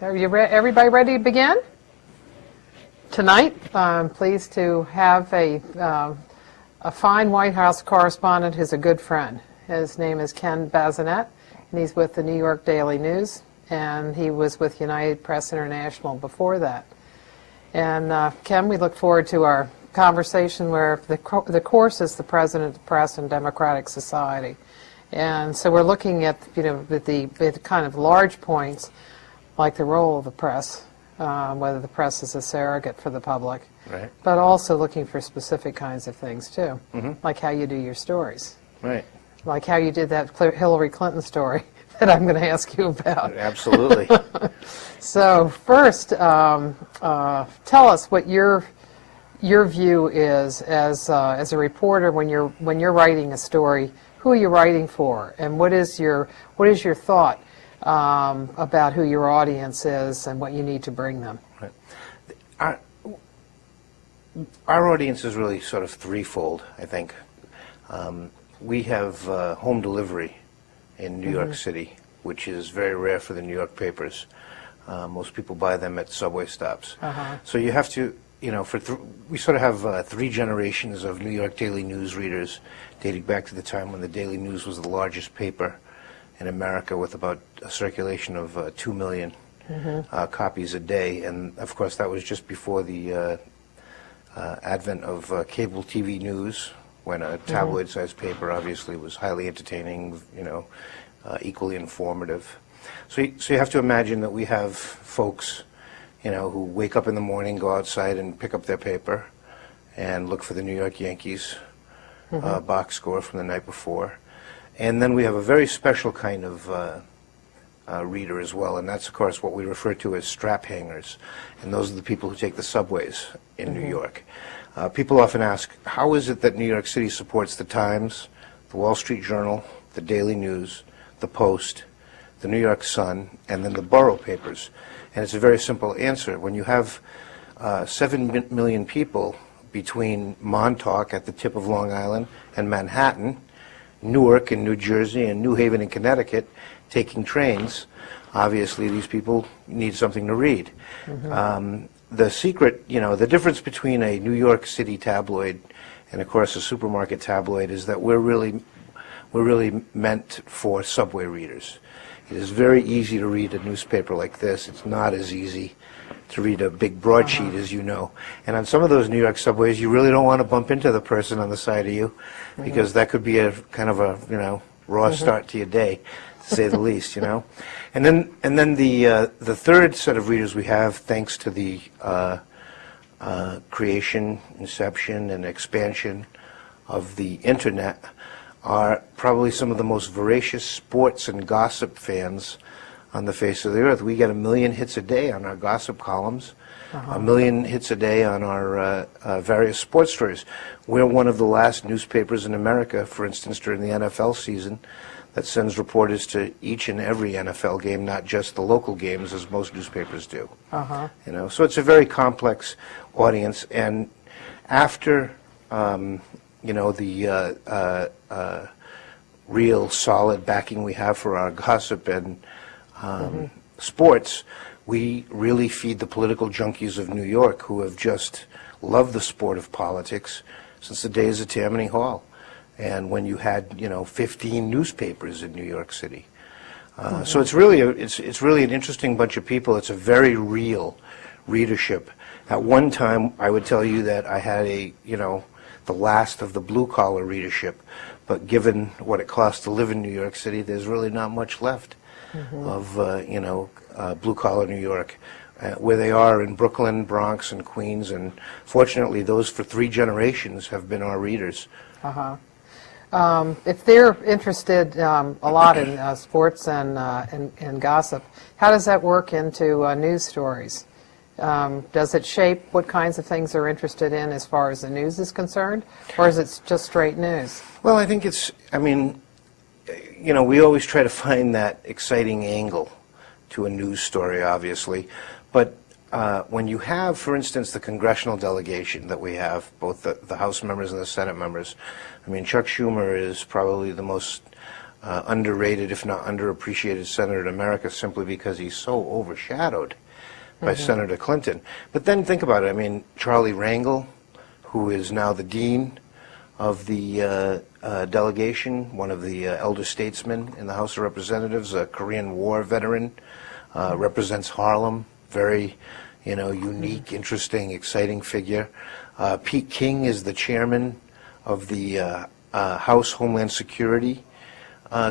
Everybody ready to begin? Tonight, I'm pleased to have a fine White House correspondent who's a good friend. His name is Ken Bazinet, and he's with the New York Daily News, and he was with United Press International before that. And Ken, we look forward to our conversation where the course is the President of the Press and Democratic Society. And so we're looking at, the kind of large points, like the role of the press, whether the press is a surrogate for the public, right, but also looking for specific kinds of things too, like how you do your stories, right, like how you did that Hillary Clinton story that I'm going to ask you about. Absolutely. So first, tell us what your view is as a reporter when you're writing a story. Who are you writing for, and what is your thought about who your audience is and what you need to bring them? Right. Our audience is really sort of threefold, I think. We have home delivery in New York City, which is very rare for the New York papers. Most people buy them at subway stops. So you have to, we sort of have three generations of New York Daily News readers, dating back to the time when the Daily News was the largest paper in America, with about a circulation of 2 million copies a day. And of course that was just before the advent of cable TV news, when a tabloid-sized paper obviously was highly entertaining, equally informative. So you have to imagine that we have folks, who wake up in the morning, go outside and pick up their paper and look for the New York Yankees box score from the night before. And then we have a very special kind of reader as well, and that's, of course, what we refer to as strap hangers. And those are the people who take the subways in New York. People often ask, how is it that New York City supports the Times, the Wall Street Journal, the Daily News, the Post, the New York Sun, and then the borough papers? And it's a very simple answer. When you have 7 million people between Montauk at the tip of Long Island and Manhattan, Newark in New Jersey, and New Haven in Connecticut taking trains, obviously these people need something to read. The secret, the difference between a New York City tabloid and, of course, a supermarket tabloid is that we're really meant for subway readers. It is very easy to read a newspaper like this. It's not as easy to read a big broadsheet, as you know. And on some of those New York subways, you really don't want to bump into the person on the side of you, because that could be a kind of a raw start to your day, to say the least. And then the third set of readers we have, thanks to the creation, inception, and expansion of the internet, are probably some of the most voracious sports and gossip fans on the face of the earth. We get 1 million hits a day on our gossip columns, 1 million hits a day on our various sports stories. We're one of the last newspapers in America, for instance, during the NFL season, that sends reporters to each and every NFL game, not just the local games, as most newspapers do. So it's a very complex audience. And after the real solid backing we have for our gossip and sports, we really feed the political junkies of New York, who have just loved the sport of politics since the days of Tammany Hall, and when you had 15 newspapers in New York City. So it's really an interesting bunch of people. It's a very real readership. At one time, I would tell you that I had the last of the blue-collar readership, but given what it costs to live in New York City, there's really not much left of blue-collar New York, where they are in Brooklyn, Bronx, and Queens, and fortunately those for 3 generations have been our readers. If they're interested a lot in sports and gossip, how does that work into news stories? Does it shape what kinds of things they're interested in as far as the news is concerned, or is it just straight news? Well, I think we always try to find that exciting angle to a news story, obviously. But when you have, for instance, the congressional delegation that we have, both the House members and the Senate members, Chuck Schumer is probably the most underrated, if not underappreciated senator in America simply because he's so overshadowed by Senator Clinton. But then think about it. I mean, Charlie Rangel, who is now the dean of the delegation, one of the elder statesmen in the House of Representatives, a Korean War veteran, represents Harlem, very, unique, interesting, exciting figure. Pete King is the chairman of the House Homeland Security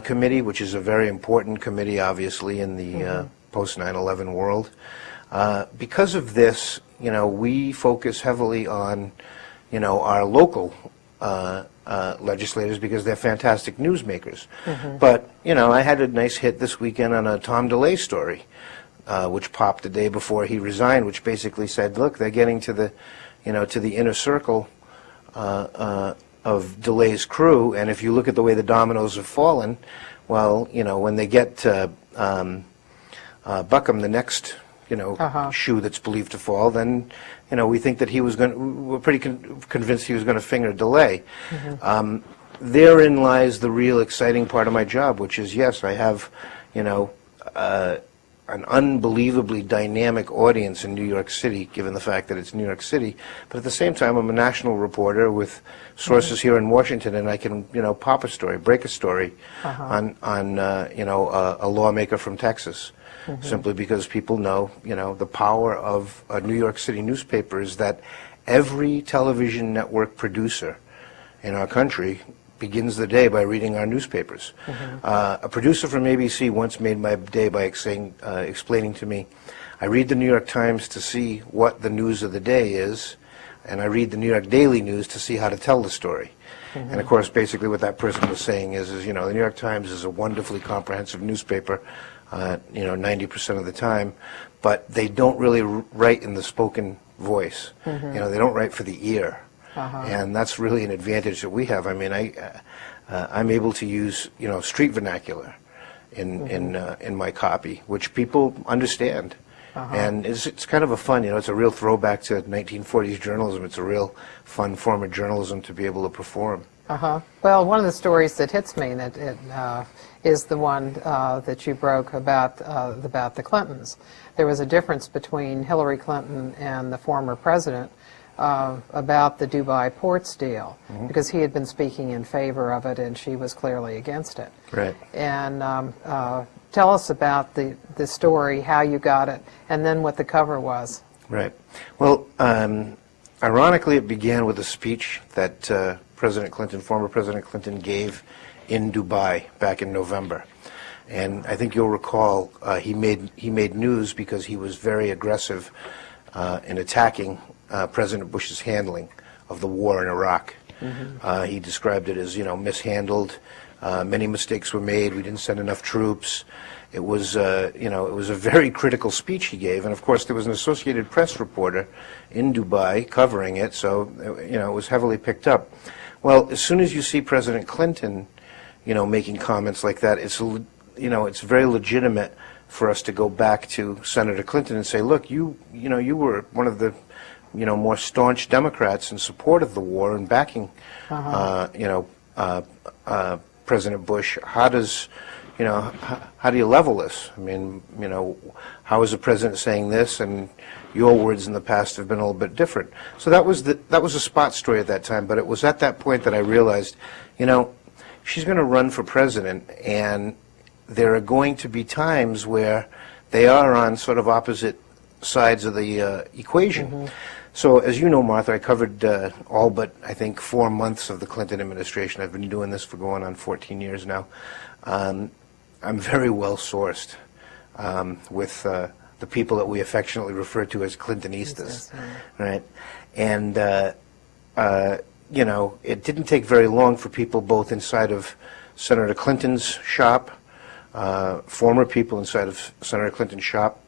Committee, which is a very important committee, obviously, in the post 9/11 world. Because of this, we focus heavily on, our local legislators because they're fantastic newsmakers. But, I had a nice hit this weekend on a Tom DeLay story, which popped the day before he resigned, which basically said, look, they're getting to the, to the inner circle of DeLay's crew, and if you look at the way the dominoes have fallen, well, when they get Buckham, the next, shoe that's believed to fall, then, we think that we're pretty convinced he was going to finger DeLay. Therein lies the real exciting part of my job, which is, yes, I have, an unbelievably dynamic audience in New York City, given the fact that it's New York City. But at the same time, I'm a national reporter with sources here in Washington, and I can, pop a story, break a story on a lawmaker from Texas, simply because people know, the power of a New York City newspaper is that every television network producer in our country begins the day by reading our newspapers. A producer from ABC once made my day by explaining to me, I read the New York Times to see what the news of the day is, and I read the New York Daily News to see how to tell the story. And of course, basically what that person was saying is the New York Times is a wonderfully comprehensive newspaper, 90% of the time, but they don't really write in the spoken voice. They don't write for the ear. And that's really an advantage that we have. I mean, I'm able to use, street vernacular in my copy, which people understand. And it's kind of a fun, it's a real throwback to 1940s journalism. It's a real fun form of journalism to be able to perform. Well, one of the stories that hits me that is the one that you broke about the Clintons. There was a difference between Hillary Clinton and the former president about the Dubai ports deal, because he had been speaking in favor of it and she was clearly against it. Right. And tell us about the story, how you got it, and then what the cover was. Right. Well, ironically, it began with a speech that former President Clinton gave in Dubai back in November. And I think you'll recall he made news because he was very aggressive in attacking President Bush's handling of the war in Iraq. He described it as, mishandled. Many mistakes were made. We didn't send enough troops. It was, it was a very critical speech he gave. And of course, there was an Associated Press reporter in Dubai covering it, so it was heavily picked up. Well, as soon as you see President Clinton, making comments like that, it's very legitimate for us to go back to Senator Clinton and say, look, you were one of the more staunch Democrats in support of the war and backing, President Bush. How do you level this? I mean, how is the president saying this, and your words in the past have been a little bit different? So that was a spot story at that time. But it was at that point that I realized, she's going to run for president, and there are going to be times where they are on sort of opposite sides of the equation. So, as you know, Martha, I covered all but, I think, 4 months of the Clinton administration. I've been doing this for going on 14 years now. I'm very well sourced with the people that we affectionately refer to as Clintonistas, right? And, it didn't take very long for people both inside of Senator Clinton's shop, former people inside of Senator Clinton's shop,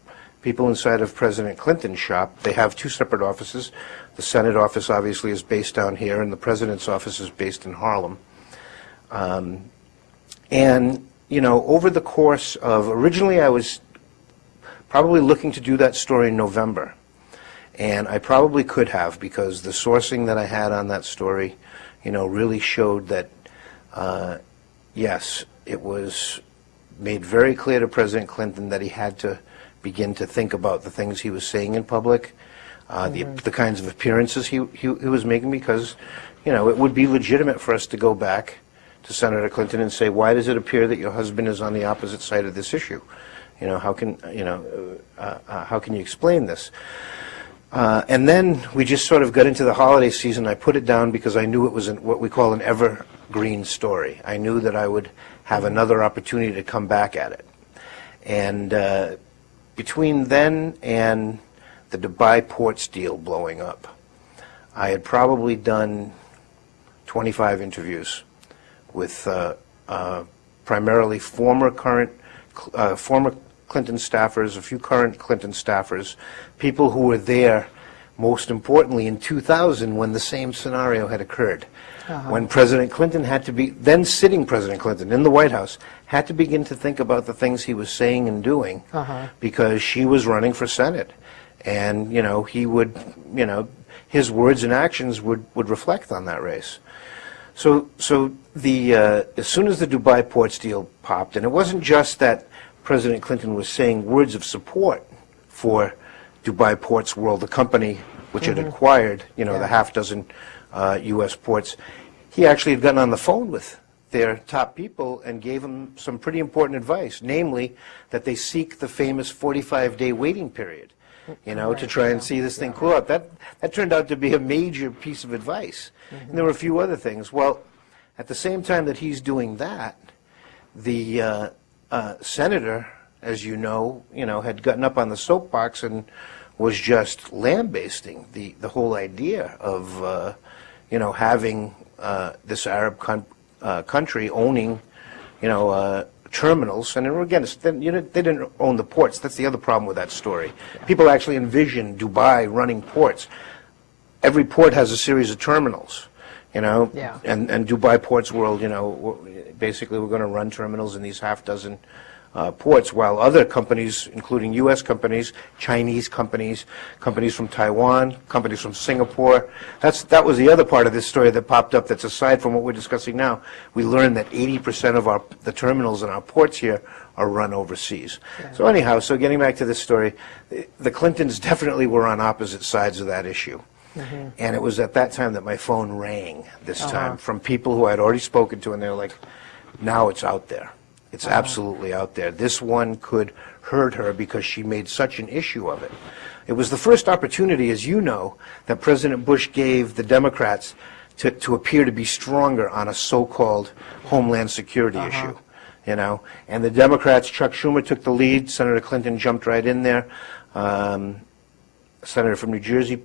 people inside of President Clinton's shop. They have two separate offices. The Senate office obviously is based down here, and the President's office is based in Harlem. Over the course of, originally I was probably looking to do that story in November, and I probably could have, because the sourcing that I had on that story, really showed that, yes, it was made very clear to President Clinton that he had to begin to think about the things he was saying in public, the kinds of appearances he was making, because, it would be legitimate for us to go back to Senator Clinton and say, why does it appear that your husband is on the opposite side of this issue? How can you explain this? And then we just sort of got into the holiday season. I put it down because I knew it was what we call an evergreen story. I knew that I would have another opportunity to come back at it. And between then and the Dubai ports deal blowing up, I had probably done 25 interviews with primarily former Clinton staffers, a few current Clinton staffers, people who were there, most importantly, in 2000 when the same scenario had occurred. When President Clinton had to be, then sitting President Clinton in the White House, had to begin to think about the things he was saying and doing because she was running for Senate. And, he would, his words and actions would reflect on that race. So the as soon as the Dubai ports deal popped, and it wasn't just that President Clinton was saying words of support for Dubai Ports World, the company which had acquired, the half dozen U.S. ports. He actually had gotten on the phone with their top people and gave them some pretty important advice, namely that they seek the famous 45-day waiting period, to try and see this thing cool out. That turned out to be a major piece of advice. And there were a few other things. Well, at the same time that he's doing that, the senator, as you know, had gotten up on the soapbox and was just lambasting the whole idea of, having this Arab country owning, terminals. And again, they didn't own the ports. That's the other problem with that story. People actually envision Dubai running ports. Every port has a series of terminals, and Dubai Ports World, basically we're going to run terminals in these half dozen ports, while other companies, including U.S. companies, Chinese companies, companies from Taiwan, companies from Singapore, that was the other part of this story that popped up that's aside from what we're discussing now. We learned that 80% of the terminals in our ports here are run overseas. So anyhow, getting back to this story, the Clintons definitely were on opposite sides of that issue. And it was at that time that my phone rang this time from people who I'd already spoken to, and they were like, now it's out there. It's absolutely out there. This one could hurt her because she made such an issue of it. It was the first opportunity, as you know, that President Bush gave the Democrats to appear to be stronger on a so-called homeland security issue. And the Democrats, Chuck Schumer took the lead. Senator Clinton jumped right in there. Senator from New Jersey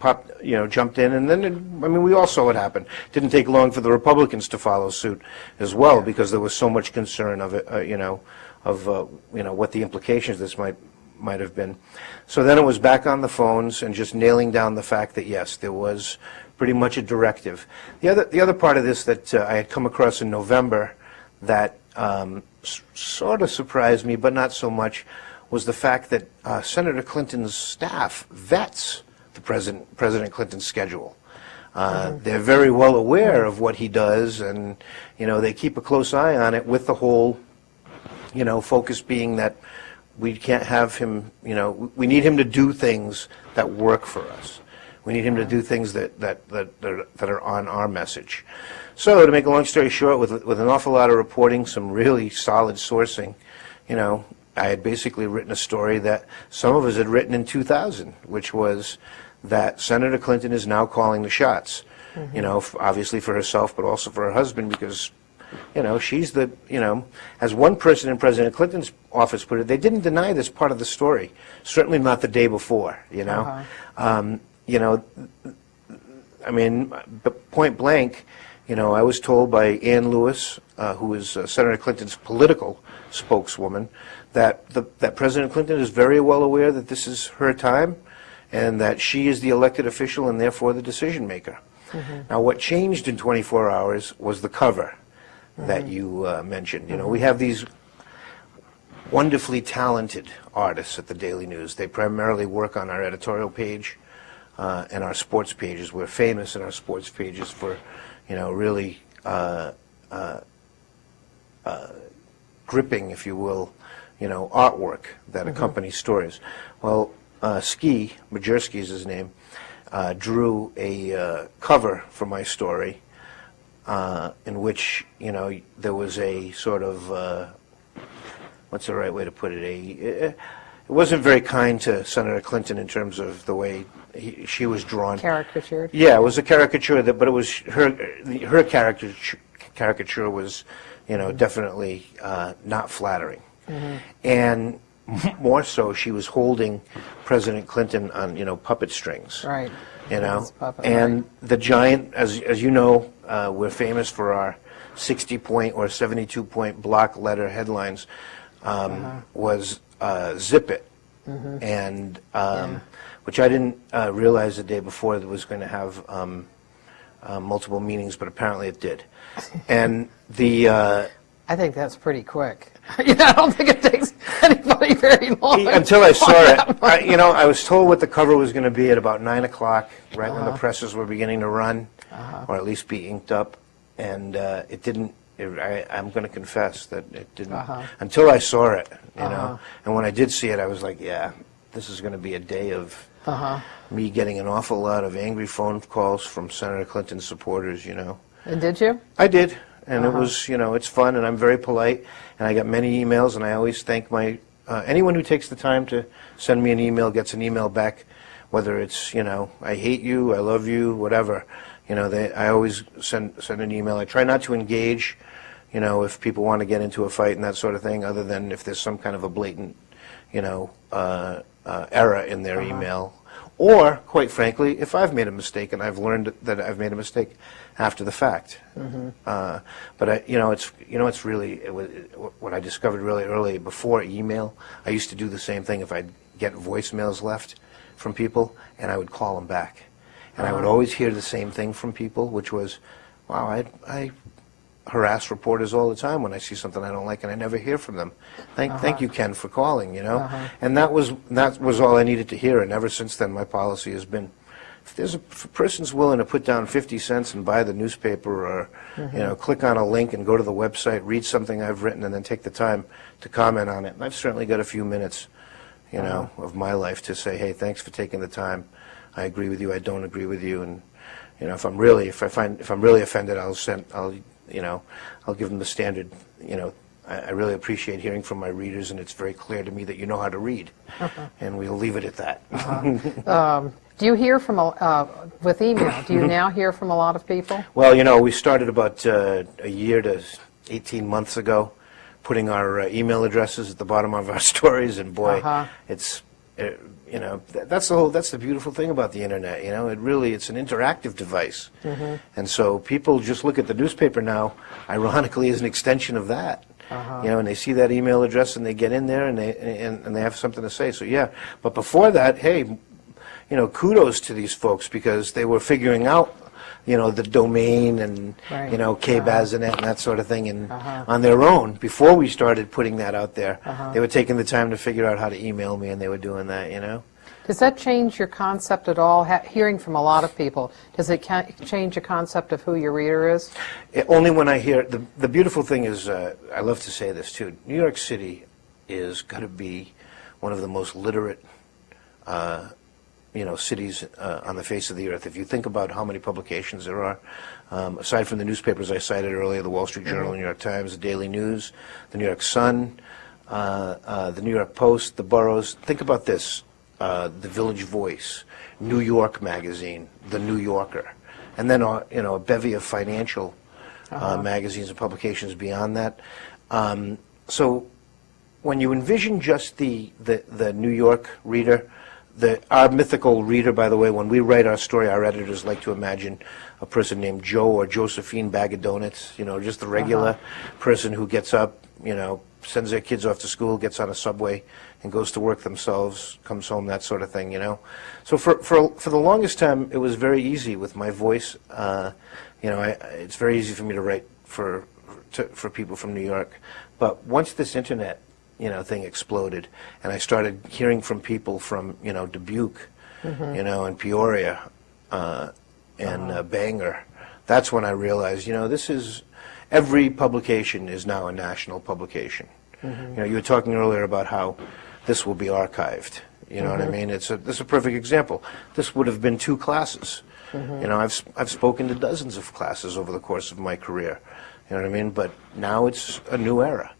jumped in, and then we all saw what happened. Didn't take long for the Republicans to follow suit as well, because there was so much concern of it, what the implications of this might have been. So then it was back on the phones and just nailing down the fact that yes, there was pretty much a directive. The other part of this that I had come across in November that sort of surprised me, but not so much, was the fact that Senator Clinton's staff vets the President Clinton's schedule. They're very well aware of what he does, and they keep a close eye on it, with the whole focus being that we can't have him, we need him to do things that work for us. We need him to do things that are on our message. So to make a long story short, with an awful lot of reporting, some really solid sourcing, I had basically written a story that some of us had written in 2000, which was that Senator Clinton is now calling the shots, obviously for herself, but also for her husband, because, she's the, as one person in President Clinton's office put it, they didn't deny this part of the story, certainly not the day before, point blank, I was told by Ann Lewis, who is Senator Clinton's political spokeswoman, that President Clinton is very well aware that this is her time, and that she is the elected official and therefore the decision maker. Now, what changed in 24 hours was the cover that you mentioned. We have these wonderfully talented artists at the Daily News. They primarily work on our editorial page and our sports pages. We're famous in our sports pages for, really gripping, if you will, artwork that accompanies stories. Well, Ski, Majerski is his name, drew a cover for my story in which, there was a sort of, what's the right way to put it, it wasn't very kind to Senator Clinton in terms of the way she was drawn. Caricatured? Yeah, it was a caricature, but it was her caricature was, definitely not flattering. And more so, she was holding President Clinton on, puppet strings. Right. And the giant, as you know, we're famous for our 60-point or 72-point block letter headlines, was Zip It. And which I didn't realize the day before that was going to have multiple meanings, but apparently it did. And I think that's pretty quick. I don't think it takes anybody very long. Until I saw it, I was told what the cover was going to be at about 9 o'clock, right when the presses were beginning to run, or at least be inked up, and it didn't. I'm going to confess that it didn't until I saw it, And when I did see it, I was like, yeah, this is going to be a day of me getting an awful lot of angry phone calls from Senator Clinton's supporters, And did you? I did, and it was, it's fun, and I'm very polite, and I got many emails, and I always thank my anyone who takes the time to send me an email gets an email back, whether it's, I hate you, I love you, whatever. I always send an email. I try not to engage, if people want to get into a fight and that sort of thing, other than if there's some kind of a blatant, error in their email. Or, quite frankly, if I've made a mistake and I've learned that I've made a mistake after the fact. But it's really what I discovered really early before email. I used to do the same thing if I'd get voicemails left from people, and I would call them back, and I would always hear the same thing from people, which was, "Wow, I harass reporters all the time when I see something I don't like, and I never hear from them. Thank you, Ken, for calling." And that was all I needed to hear. And ever since then, my policy has been, if a person's willing to put down 50 cents and buy the newspaper, or click on a link and go to the website, read something I've written, and then take the time to comment on it. And I've certainly got a few minutes, of my life to say, hey, thanks for taking the time. I agree with you. I don't agree with you. And if I'm really offended, I'll give them the standard. I really appreciate hearing from my readers, and it's very clear to me that you know how to read. And we'll leave it at that. Do you hear from, with email, do you now hear from a lot of people? Well, we started about a year to 18 months ago, putting our email addresses at the bottom of our stories, and boy, it's, that's the beautiful thing about the internet, it's an interactive device. And so people just look at the newspaper now, ironically, as an extension of that. And they see that email address and they get in there and they have something to say. So yeah, but before that, hey, kudos to these folks, because they were figuring out, the domain and, Bazinet and that sort of thing, and on their own, before we started putting that out there, they were taking the time to figure out how to email me, and they were doing that, Does that change your concept at all? Hearing from a lot of people, does it change your concept of who your reader is? Only when I hear, the beautiful thing is, I love to say this too, New York City is going to be one of the most literate cities on the face of the earth. If you think about how many publications there are, aside from the newspapers I cited earlier, the Wall Street Journal, the New York Times, the Daily News, the New York Sun, the New York Post, the boroughs. Think about this, the Village Voice, New York Magazine, the New Yorker, and then a bevy of financial magazines and publications beyond that. So when you envision just the New York reader, our mythical reader, by the way, when we write our story, our editors like to imagine a person named Joe or Josephine Bag of Donuts, just the regular person who gets up, sends their kids off to school, gets on a subway, and goes to work themselves, comes home, that sort of thing, So for the longest time, it was very easy with my voice. It's very easy for me to write for people from New York. But once this internet thing exploded, and I started hearing from people from, Dubuque, and Peoria, and Bangor. That's when I realized, every publication is now a national publication. You know, you were talking earlier about how this will be archived. You know what I mean? This is a perfect example. This would have been 2 classes. You know, I've spoken to dozens of classes over the course of my career. You know what I mean? But now it's a new era.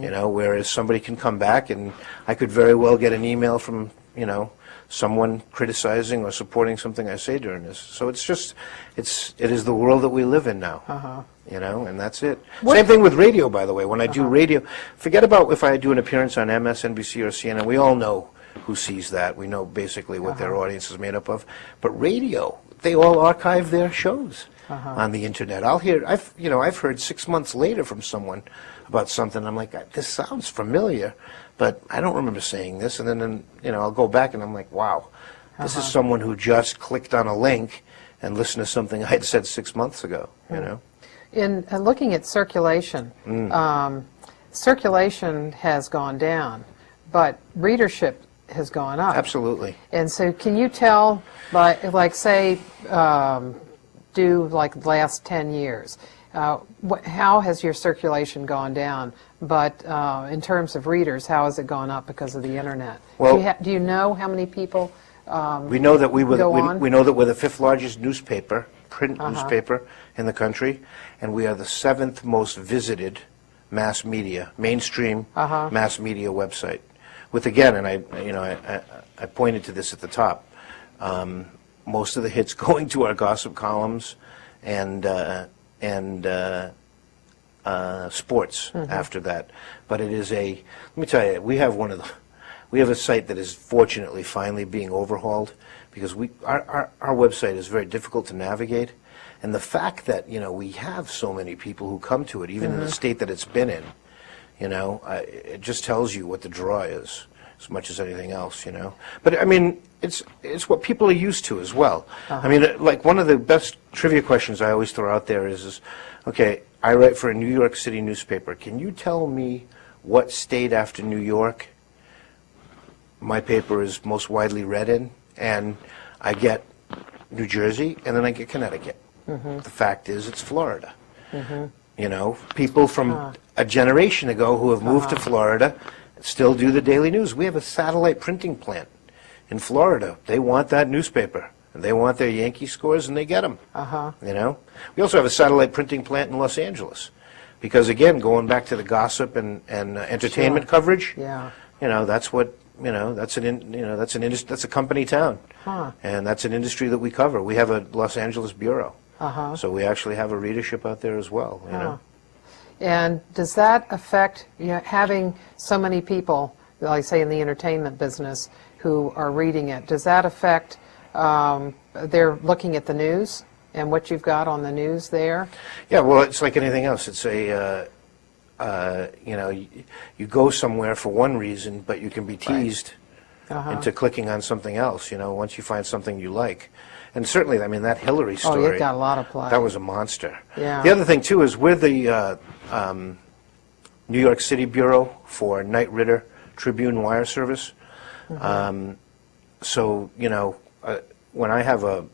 You know, whereas somebody can come back and I could very well get an email from, you know, someone criticizing or supporting something I say during this. So it's just, it is the world that we live in now. You know, and that's it. Same thing with radio, by the way. When I do radio, forget about if I do an appearance on MSNBC or CNN. We all know who sees that. We know basically what their audience is made up of. But radio, they all archive their shows on the internet. I've heard 6 months later from someone about something. I'm like, this sounds familiar, but I don't remember saying this. And then you know, I'll go back and I'm like, wow, this is someone who just clicked on a link and listened to something I had said 6 months ago. You know. In looking at circulation, circulation has gone down, but readership has gone up. Absolutely. And so can you tell, like say, do like the last 10 years, how has your circulation gone down? But in terms of readers, how has it gone up because of the internet? Well, do you know how many people we know that we know that we're the 5th largest newspaper, print newspaper in the country, and we are the 7th most visited mass media, mainstream mass media website. With again, and I pointed to this at the top, most of the hits going to our gossip columns and sports after that. But it is let me tell you, we have a site that is fortunately finally being overhauled because our website is very difficult to navigate. And the fact that, you know, we have so many people who come to it, even in the state that it's been in, you know, it just tells you what the draw is as much as anything else, you know. But, I mean, it's what people are used to as well. I mean, like one of the best trivia questions I always throw out there is, okay, I write for a New York City newspaper. Can you tell me what state after New York my paper is most widely read in? And I get New Jersey, and then I get Connecticut. The fact is, it's Florida. You know, people from a generation ago who have moved to Florida still do the Daily News. We have a satellite printing plant in Florida. They want that newspaper. They want their Yankee scores, and they get them. You know, we also have a satellite printing plant in Los Angeles, because again, going back to the gossip and entertainment coverage, you know, that's what. You know, that's a company town, and that's an industry that we cover. We have a Los Angeles bureau, so we actually have a readership out there as well. You know, and does that affect, you know, having so many people, like say in the entertainment business, who are reading it? Does that affect they're looking at the news and what you've got on the news there? Yeah, well, it's like anything else. It's a you know, you go somewhere for one reason, but you can be teased into clicking on something else, you know, once you find something you like. And certainly, I mean, that Hillary story, it got a lot of play. That was a monster. Yeah. The other thing, too, is we're the New York City Bureau for Knight Ridder Tribune Wire Service. So, you know, when I have a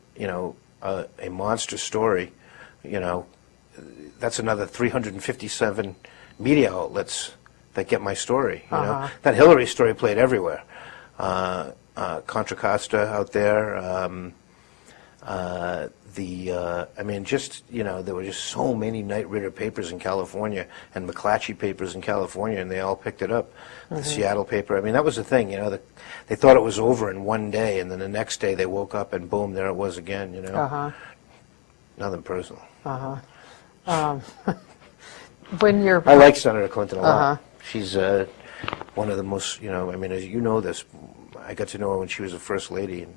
monster story, you know, that's another 357 media outlets that get my story. You know, that Hillary story played everywhere. Contra Costa out there. I mean, just, you know, there were just so many Knight Ridder papers in California and McClatchy papers in California, and they all picked it up. The Seattle paper. I mean, that was the thing. You know, they thought it was over in one day, and then the next day they woke up and boom, there it was again. You know, nothing personal. When you're I like Senator Clinton a lot. She's one of the most, you know, I mean, as you know this, I got to know her when she was a first lady, and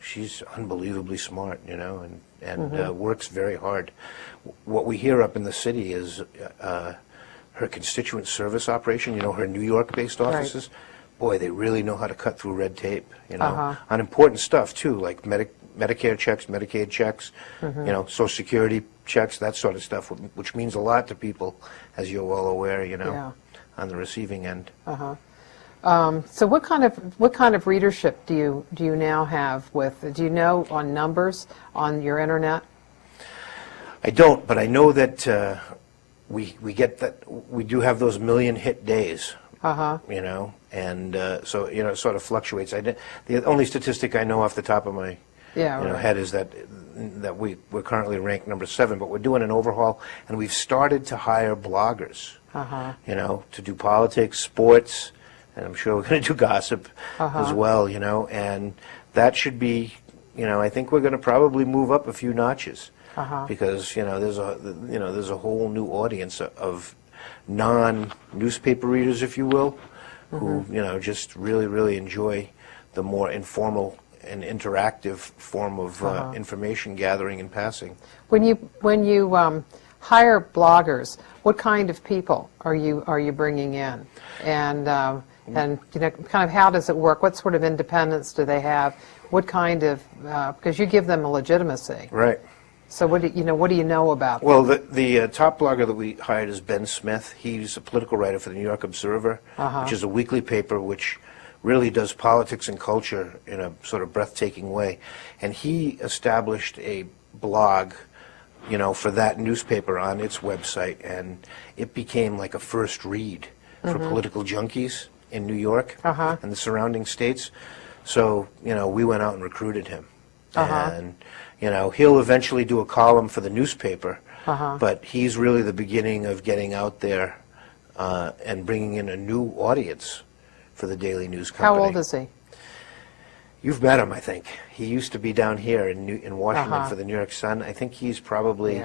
she's unbelievably smart, you know, and works very hard. What we hear up in the city is her constituent service operation, you know, her New York-based offices. Boy, they really know how to cut through red tape, you know, on important stuff, too, like Medicare checks, Medicaid checks, you know, Social Security checks, that sort of stuff, which means a lot to people, as you're well aware, you know, on the receiving end. So what kind of readership do you now have with? Do you know on numbers on your internet? I don't, but I know that we get that, we do have those million hit days, Uh-huh. you know, and so, you know, it sort of fluctuates. The only statistic I know off the top of my Yeah, right. head is that we're currently ranked number 7, but we're doing an overhaul, and we've started to hire bloggers, Uh-huh. you know, to do politics, sports, and I'm sure we're going to do gossip as well, you know, and that should be, you know, I think we're going to probably move up a few notches. Because, you know, there's a whole new audience of non-newspaper readers, if you will, who, you know, just really, really enjoy the more informal and interactive form of information gathering and passing. When you hire bloggers, what kind of people are you bringing in, and you know, kind of how does it work? What sort of independence do they have? What kind of because you give them a legitimacy, Right. So what do you know about them? Well, the top blogger that we hired is Ben Smith. He's a political writer for the New York Observer, which is a weekly paper which really does politics and culture in a sort of breathtaking way. And he established a blog, you know, for that newspaper on its website, and it became like a first read for political junkies in New York and the surrounding states. So, you know, we went out and recruited him. And, you know, he'll eventually do a column for the newspaper, but he's really the beginning of getting out there and bringing in a new audience for the Daily News Company. How old is he? You've met him, I think. He used to be down here in Washington for the New York Sun. I think he's probably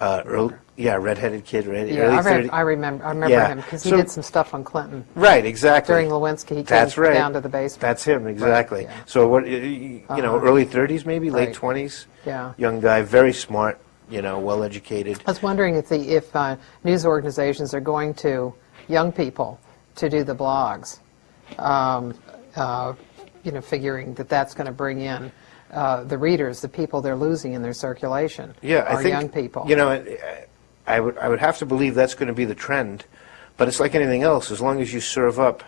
redheaded kid, right? Yeah, early 30s. I remember Yeah. him because he So- did some stuff on Clinton. Right, exactly. During Lewinsky, he That's came right. down to the basement. That's him, exactly. yeah. So what, you know, early 30s maybe, late Right. 20s? Yeah. Young guy, very smart, you know, well-educated. I was wondering if news organizations are going to young people to do the blogs, you know, figuring that that's going to bring in the readers, the people they're losing in their circulation. Yeah, I are think, young people. You know, I would have to believe that's going to be the trend, but it's like anything else. As long as you serve up,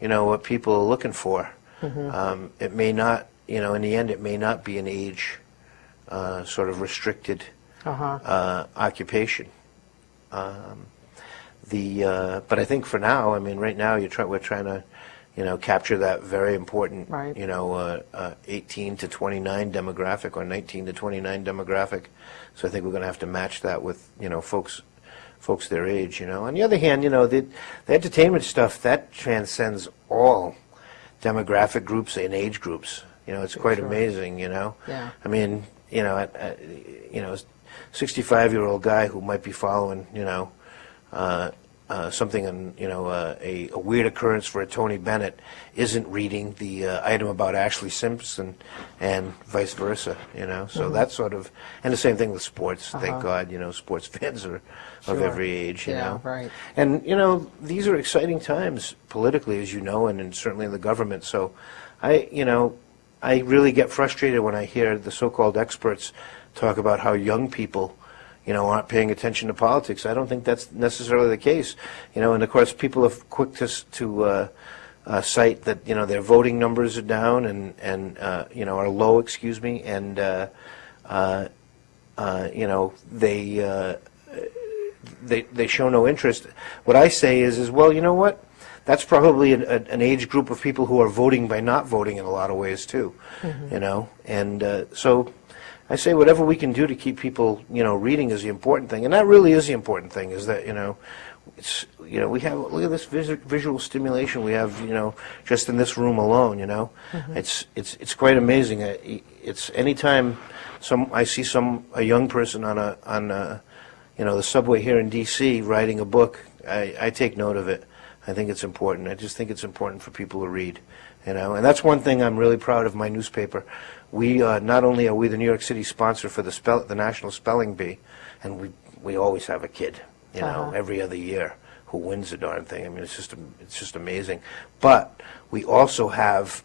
you know, what people are looking for, it may not, you know, in the end, it may not be an age sort of restricted occupation. But I think for now, I mean, right now we're trying to, you know, capture that very important, Right. you know, 18 to 29 demographic or 19 to 29 demographic. So I think we're going to have to match that with, you know, folks their age, you know. On the other hand, you know, the entertainment stuff, that transcends all demographic groups and age groups. You know, it's quite amazing, you know. Yeah. I mean, you know, you know, 65-year-old guy who might be following, you know, something on, you know, a weird occurrence for a Tony Bennett isn't reading the item about Ashley Simpson and vice versa, you know. So that's sort of, and the same thing with sports. Thank God, you know, sports fans are of every age, you know. Right. And, you know, these are exciting times politically, as you know, and certainly in the government. So you know, I really get frustrated when I hear the so-called experts talk about how young people, you know, aren't paying attention to politics. I don't think that's necessarily the case. You know, and of course people are quick to cite that, you know, their voting numbers are down and you know, are low, excuse me, and you know, they show no interest. What I say is well, you know what? That's probably an age group of people who are voting by not voting in a lot of ways too, you know, and so I say whatever we can do to keep people, you know, reading is the important thing, and that really is the important thing. Is that, you know, it's, you know, we have, look at this visual stimulation we have, you know, just in this room alone. You know, it's quite amazing. It's anytime I see a young person on you know, the subway here in D.C. writing a book, I take note of it. I think it's important. I just think it's important for people to read, you know, and that's one thing I'm really proud of my newspaper. We not only are we the New York City sponsor for the National Spelling Bee, and we always have a kid, you know, every other year who wins the darn thing. I mean, it's just amazing. But we also have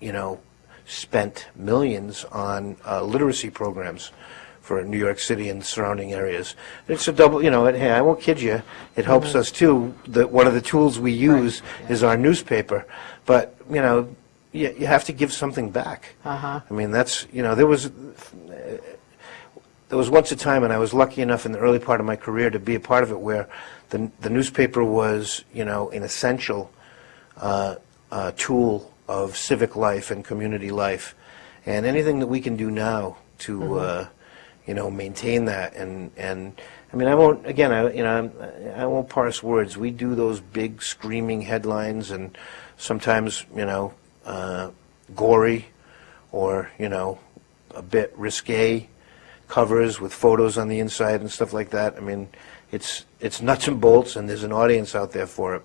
you know, spent millions on literacy programs for New York City and surrounding areas. It's a double, you know, hey, I won't kid you, it helps us too. One of the tools we use is our newspaper, but, you know, you have to give something back. I mean, that's, you know, there was, there was once a time, and I was lucky enough in the early part of my career to be a part of it, where the newspaper was, you know, an essential tool of civic life and community life. And anything that we can do now to, you know, maintain that, and I mean, I won't, again, I won't parse words. We do those big screaming headlines, and sometimes, you know, gory, or, you know, a bit risque covers with photos on the inside and stuff like that. I mean, it's nuts and bolts, and there's an audience out there for it.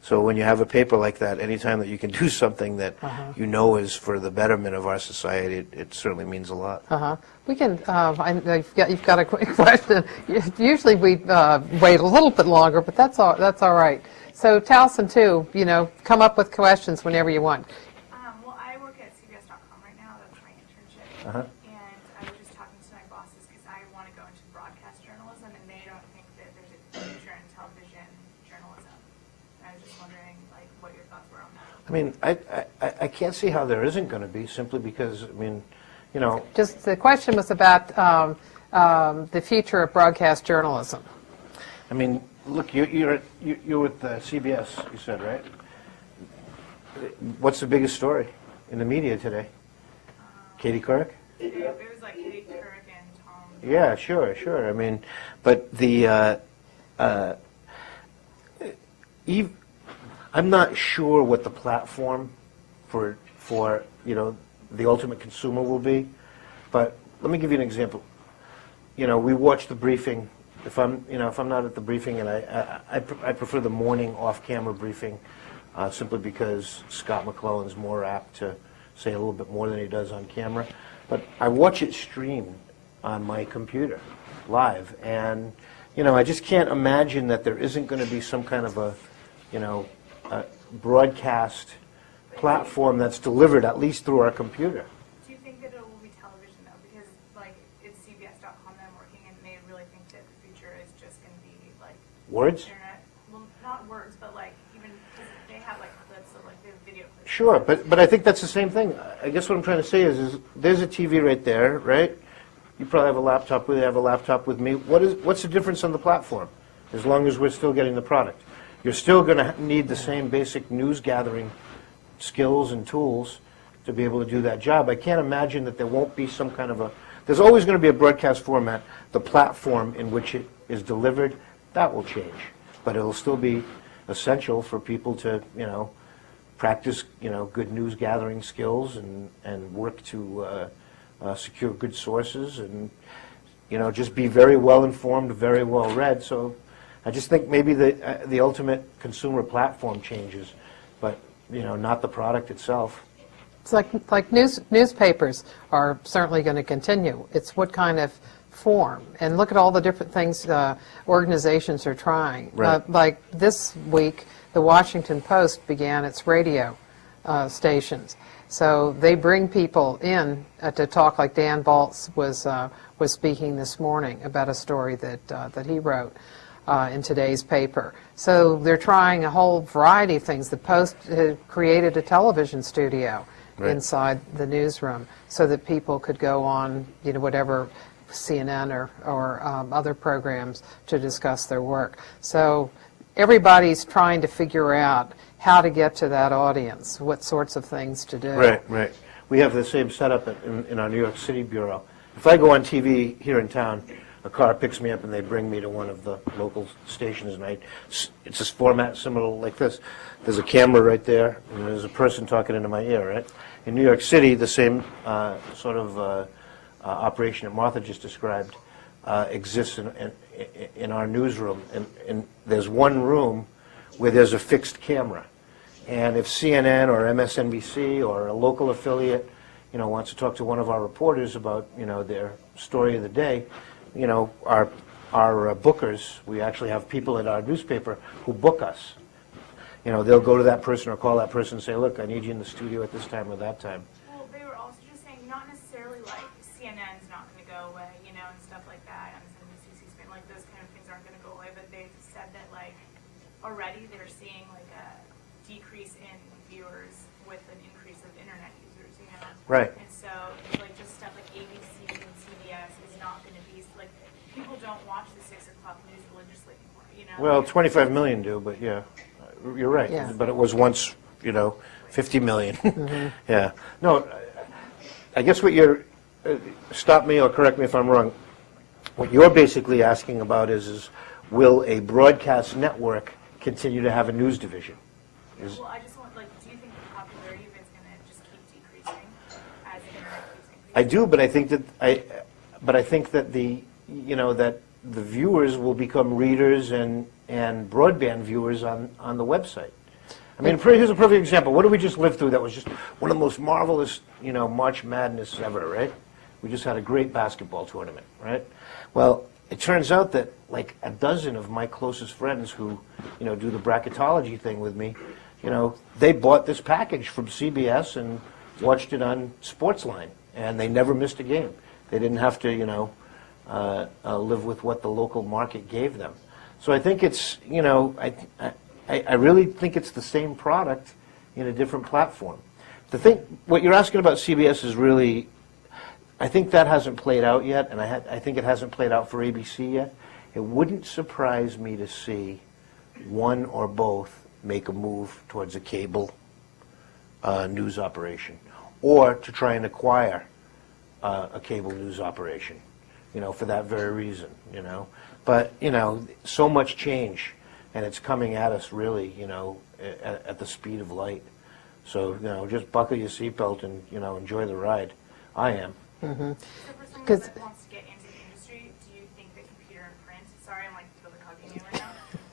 So when you have a paper like that, anytime that you can do something that you know is for the betterment of our society, it certainly means a lot. We can, you've got a quick question. Usually we wait a little bit longer, but that's all right. So Towson, too, you know, come up with questions whenever you want. Well, I work at CBS.com right now. That's my internship. And I was just talking to my bosses because I want to go into broadcast journalism, and they don't think that there's a future in television journalism. And I was just wondering, like, what your thoughts were on that. I mean, I can't see how there isn't going to be, simply because, I mean, you know. Just the question was about the future of broadcast journalism. I mean, look, you're with CBS, you said, right? What's the biggest story in the media today? Katie Couric? It was like Katie Couric and Tom. Yeah, sure. I mean, but I'm not sure what the platform for you know, the ultimate consumer will be, but let me give you an example. You know, we watch the briefing. If I'm not at the briefing, and I prefer the morning off-camera briefing, simply because Scott McClellan's more apt to say a little bit more than he does on camera. But I watch it streamed on my computer, live, and you know, I just can't imagine that there isn't going to be some kind of a, you know, a broadcast platform that's delivered at least through our computer. Do you think that it will be television, though? Because, like, it's CBS.com that I'm working in, and they really think that the future is just going to be, like, Words? internet. Well, not words, but, like, even, because they have, like, clips of, like, the video clips. Sure, but I think that's the same thing. I guess what I'm trying to say is there's a TV right there, right? You probably have a laptop with you, I have a laptop with me. What's the difference on the platform? As long as we're still getting the product. You're still going to need the same basic news gathering skills and tools to be able to do that job. I can't imagine that there won't be some kind of there's always going to be a broadcast format. The platform in which it is delivered, that will change. But it'll still be essential for people to, you know, practice, you know, good news gathering skills and work to secure good sources, and, you know, just be very well informed, very well read. So I just think maybe the ultimate consumer platform changes, but, you know, not the product itself. It's like newspapers are certainly going to continue. It's what kind of form, and look at all the different things organizations are trying. Right. Like this week, the Washington Post began its radio stations. So they bring people in to talk, like Dan Baltz was speaking this morning about a story that he wrote in today's paper. So they're trying a whole variety of things. The Post created a television studio inside the newsroom so that people could go on, you know, whatever CNN or other programs to discuss their work. So everybody's trying to figure out how to get to that audience, what sorts of things to do. Right. We have the same setup in our New York City bureau. If I go on TV here in town, a car picks me up and they bring me to one of the local stations, and it's this format similar like this. There's a camera right there, and there's a person talking into my ear, right? In New York City, the same sort of operation that Martha just described exists in our newsroom. And there's one room where there's a fixed camera. And if CNN or MSNBC or a local affiliate, you know, wants to talk to one of our reporters about, you know, their story of the day, you know, our bookers, we actually have people at our newspaper who book us. You know, they'll go to that person or call that person and say, look, I need you in the studio at this time or that time. Well, they were also just saying not necessarily like CNN's not going to go away, you know, and stuff like that. MSNBC, C-SPAN, like those kind of things aren't going to go away. But they've said that like already they're seeing like a decrease in viewers with an increase of internet users, you know. Right. And so like just stuff like ABC and CBS is not going to be don't watch the 6 o'clock news religiously anymore, you know? Well, 25 million do, but yeah, you're right. Yeah. But it was once, 50 million. Yeah. No, I guess what you're, stop me or correct me if I'm wrong, what you're basically asking about is will a broadcast network continue to have a news division? Well, I just want, like, do you think the popularity of it's going to just keep decreasing as the internet keeps increasing? I do, but I think that that the viewers will become readers and broadband viewers on the website. I mean, here's a perfect example. What did we just live through that was just one of the most marvelous, March Madness ever, right? We just had a great basketball tournament, right? Well, it turns out that like a dozen of my closest friends who, do the bracketology thing with me, they bought this package from CBS and watched it on Sportsline, and they never missed a game. They didn't have to, live with what the local market gave them. So I think it's, I really think it's the same product in a different platform. What you're asking about CBS is really, I think that hasn't played out yet, and I think it hasn't played out for ABC yet. It wouldn't surprise me to see one or both make a move towards a cable news operation, or to try and acquire a cable news operation, for that very reason, But, so much change, and it's coming at us really, at the speed of light. So, just buckle your seatbelt and, enjoy the ride. I am. So for someone that wants to get into the industry, do you think that computer and print, sorry, I'm like totally hogging you right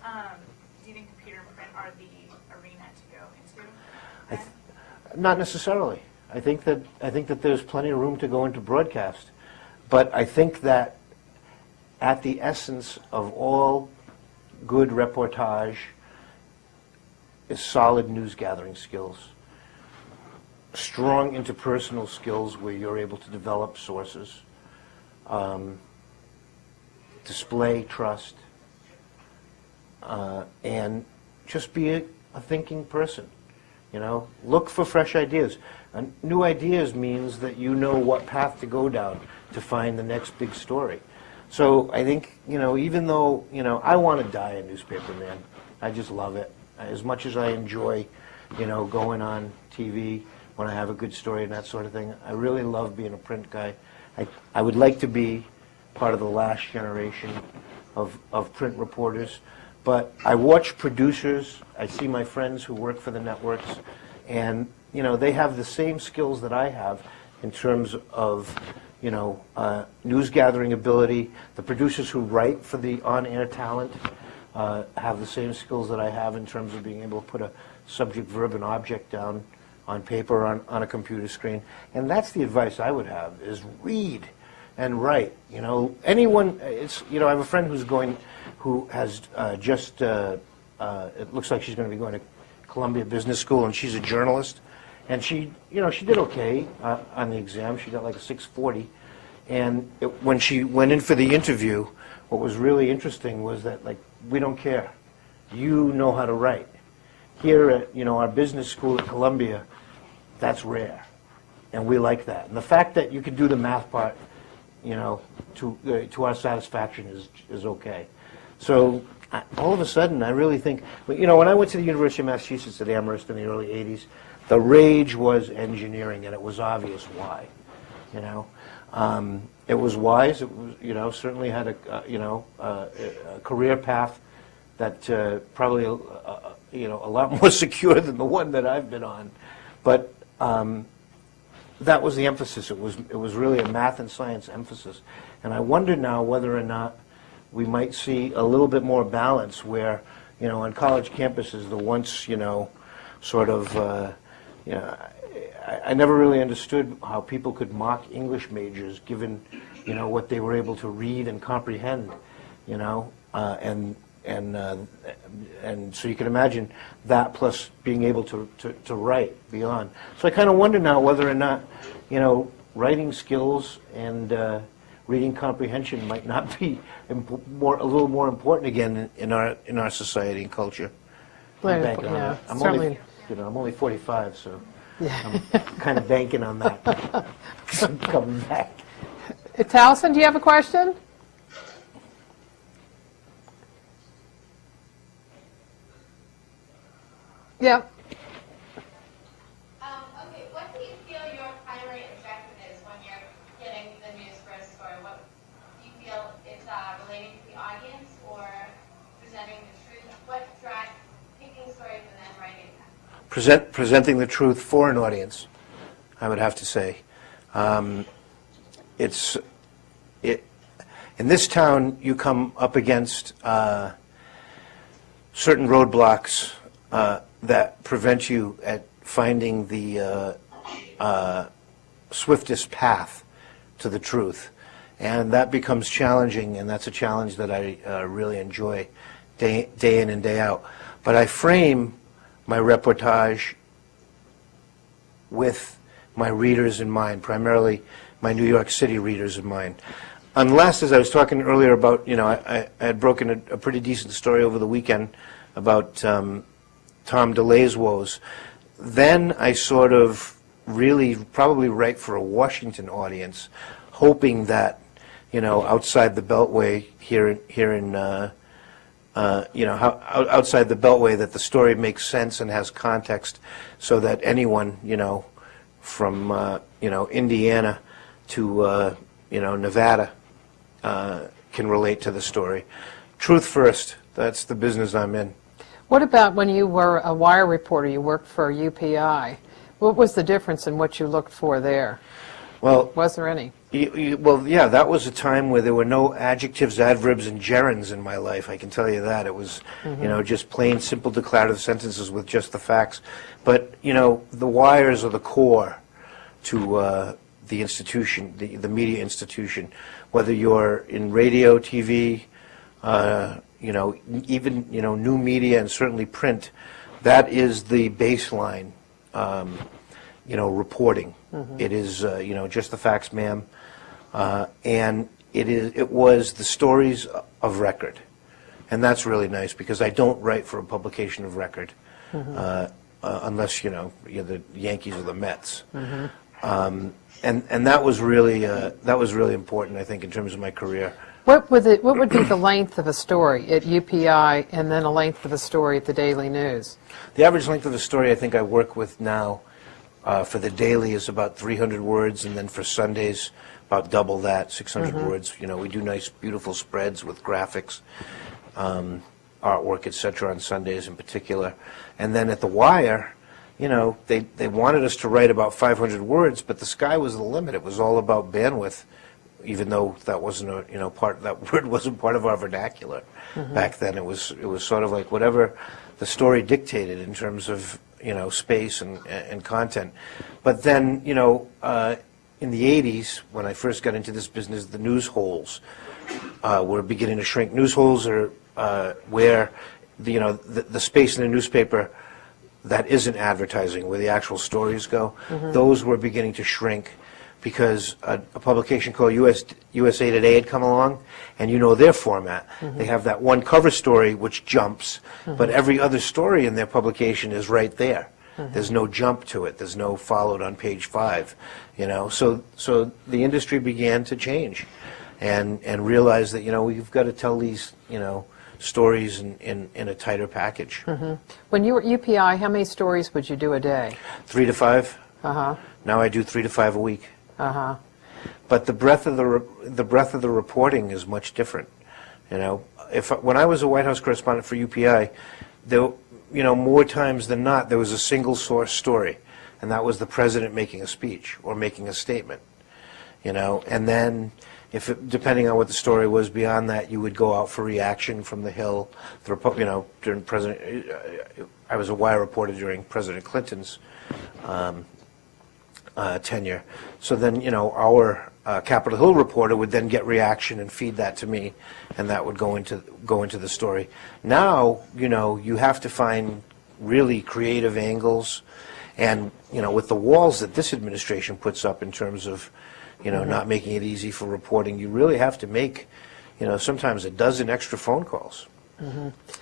now, do you think computer and print are the arena to go into? Not necessarily. I think that there's plenty of room to go into broadcast. But I think that at the essence of all good reportage is solid news gathering skills, strong interpersonal skills where you're able to develop sources, display trust, and just be a thinking person. Look for fresh ideas. New ideas means that you know what path to go down to find the next big story. So I think, even though, I want to die a newspaper man. I just love it. As much as I enjoy, going on TV when I have a good story and that sort of thing, I really love being a print guy. I would like to be part of the last generation of print reporters. But I watch producers, I see my friends who work for the networks, and they have the same skills that I have in terms of news gathering ability. The producers who write for the on-air talent have the same skills that I have in terms of being able to put a subject, verb, and object down on paper or on a computer screen. And that's the advice I would have, is read and write. Anyone, I have a friend who has it looks like she's going to be going to Columbia Business School, and she's a journalist. And she did okay on the exam. She got like a 640. And when she went in for the interview, what was really interesting was that, we don't care. You know how to write. Here at, our business school at Columbia, that's rare. And we like that. And the fact that you can do the math part, to our satisfaction is okay. So all of a sudden, I really think, when I went to the University of Massachusetts at Amherst in the early 80s, the rage was engineering, and it was obvious why. It was wise. It was, certainly had a career path that probably a lot more secure than the one that I've been on. But that was the emphasis. It was really a math and science emphasis. And I wonder now whether or not we might see a little bit more balance where, on college campuses, the once, sort of, I never really understood how people could mock English majors given, what they were able to read and comprehend, and so you can imagine that plus being able to write beyond. So I kind of wonder now whether or not, writing skills and reading comprehension might not be a little more important again in our society and culture. I'm banking on it. I'm only 45, so I'm kind of banking on that coming back. Taliesin, do you have a question? Yeah. Okay, what do you feel your primary objective is when you're getting the news for a story? What do you feel it's relating to the audience or presenting the truth? What drives picking stories and then writing them? Presenting the truth for an audience, I would have to say. In this town, you come up against certain roadblocks that prevent you at finding the swiftest path to the truth. And that becomes challenging, and that's a challenge that I really enjoy day in and day out. But I frame my reportage with my readers in mind, primarily my New York City readers in mind. Unless, as I was talking earlier about, I had broken a pretty decent story over the weekend about Tom DeLay's woes, then I sort of really probably write for a Washington audience, hoping that, outside the Beltway outside the Beltway, that the story makes sense and has context, so that anyone, from Indiana to Nevada can relate to the story. Truth first. That's the business I'm in. What about when you were a wire reporter, you worked for UPI? What was the difference in what you looked for there? Well, Was there any? Well, yeah, that was a time where there were no adjectives, adverbs, and gerunds in my life. I can tell you that. It was, just plain, simple, declarative sentences with just the facts. But, the wires are the core to the institution, the media institution. Whether you're in radio, TV, even, new media and certainly print, that is the baseline, reporting. It is, just the facts, ma'am. And it was the stories of record. And that's really nice, because I don't write for a publication of record, unless, you're the Yankees or the Mets. And that was really important, I think, in terms of my career. What would be the length of a story at UPI and then a length of a story at the Daily News? The average length of a story I think I work with now for the daily is about 300 words, and then for Sundays about double that, 600 words. We do nice, beautiful spreads with graphics, artwork, etc. on Sundays in particular. And then at the Wire, they wanted us to write about 500 words, but the sky was the limit. It was all about bandwidth, even though that wasn't that word wasn't part of our vernacular back then. It was sort of like whatever the story dictated in terms of space and content. But then in the 80s, when I first got into this business, the news holes were beginning to shrink. News holes are where the space in a newspaper that isn't advertising, where the actual stories go, those were beginning to shrink, because a publication called USA Today had come along, and their format. They have that one cover story which jumps, but every other story in their publication is right there. There's no jump to it. There's no followed on page 5. So the industry began to change, and realize that we've got to tell these stories in a tighter package. When you were at UPI, how many stories would you do a day? 3 to 5. Uh-huh. Now I do 3 to 5 a week. Uh-huh. But the breadth of the reporting is much different. When I was a White House correspondent for UPI, there, more times than not, there was a single source story, and that was the president making a speech or making a statement. And then, depending on what the story was beyond that, you would go out for reaction from the Hill. During I was a wire reporter during President Clinton's tenure. So then, our Capitol Hill reporter would then get reaction and feed that to me, and that would go into the story. Now, you have to find really creative angles, and with the walls that this administration puts up in terms of, not making it easy for reporting, you really have to make, sometimes a dozen extra phone calls.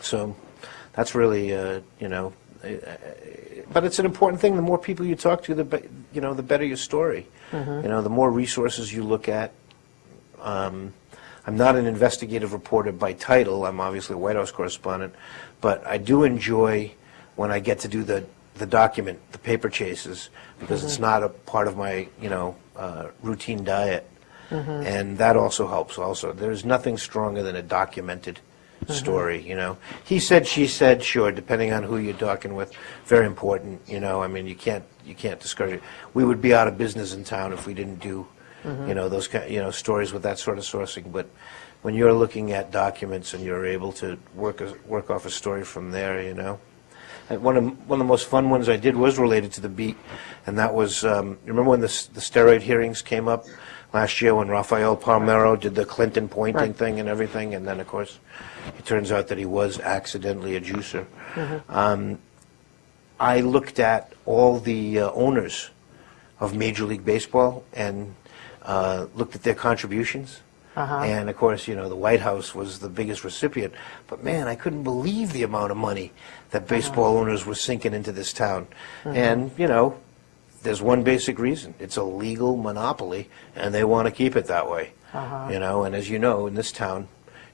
So that's really, but it's an important thing. The more people you talk to, the better your story. The more resources you look at. I'm not an investigative reporter by title. I'm obviously a White House correspondent, but I do enjoy when I get to do the document, the paper chases, because it's not a part of my, routine diet. And that also helps also. There's nothing stronger than a documented story, He said, she said, sure, depending on who you're talking with, very important, I mean, you can't discourage it. We would be out of business in town if we didn't do, those kind, stories with that sort of sourcing. But when you're looking at documents and you're able to work off a story from there, And one of the most fun ones I did was related to the beat, and that was, you remember when the steroid hearings came up last year when Rafael Palmero did the Clinton pointing thing and everything, and then, of course, it turns out that he was accidentally a juicer. I looked at all the owners of Major League Baseball and looked at their contributions. And, of course, the White House was the biggest recipient. But, man, I couldn't believe the amount of money that baseball owners were sinking into this town. And, there's one basic reason. It's a legal monopoly, and they want to keep it that way. And as you know, in this town,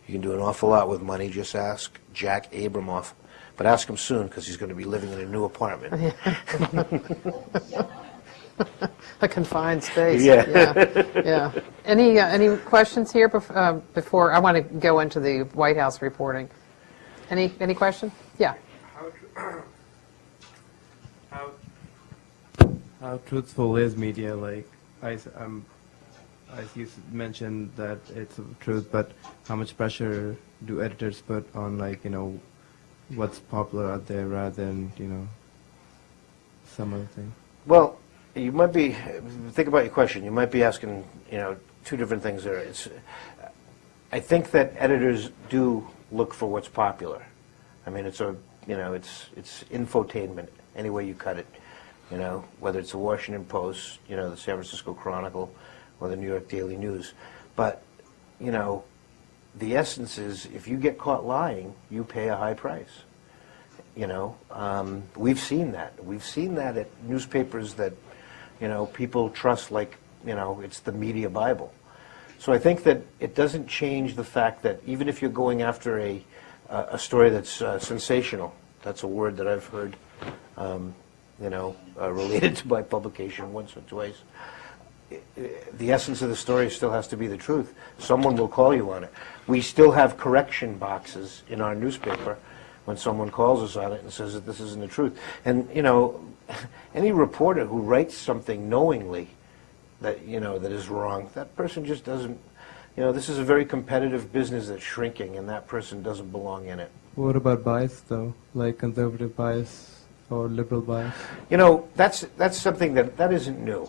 you can do an awful lot with money. Just ask Jack Abramoff. But ask him soon, because he's going to be living in a new apartment. A confined space. Yeah. Any questions here before I want to go into the White House reporting? Any question? Yeah. How truthful is media? Like, as you mentioned that it's truth, but how much pressure do editors put on, like, what's popular out there rather than, some other thing? Well, you might be, think about your question, you might be asking, two different things there. I think that editors do look for what's popular. I mean, it's infotainment, any way you cut it. Whether it's the Washington Post, the San Francisco Chronicle, or the New York Daily News. But, the essence is, if you get caught lying, you pay a high price. We've seen that. We've seen that at newspapers that, people trust like, it's the media Bible. So I think that it doesn't change the fact that even if you're going after a story that's sensational, that's a word that I've heard, related to my publication once or twice, the essence of the story still has to be the truth. Someone will call you on it. We still have correction boxes in our newspaper when someone calls us on it and says that this isn't the truth. And, any reporter who writes something knowingly that, that is wrong, that person just doesn't, this is a very competitive business that's shrinking, and that person doesn't belong in it. What about bias, though? Like conservative bias or liberal bias? That's something that isn't new.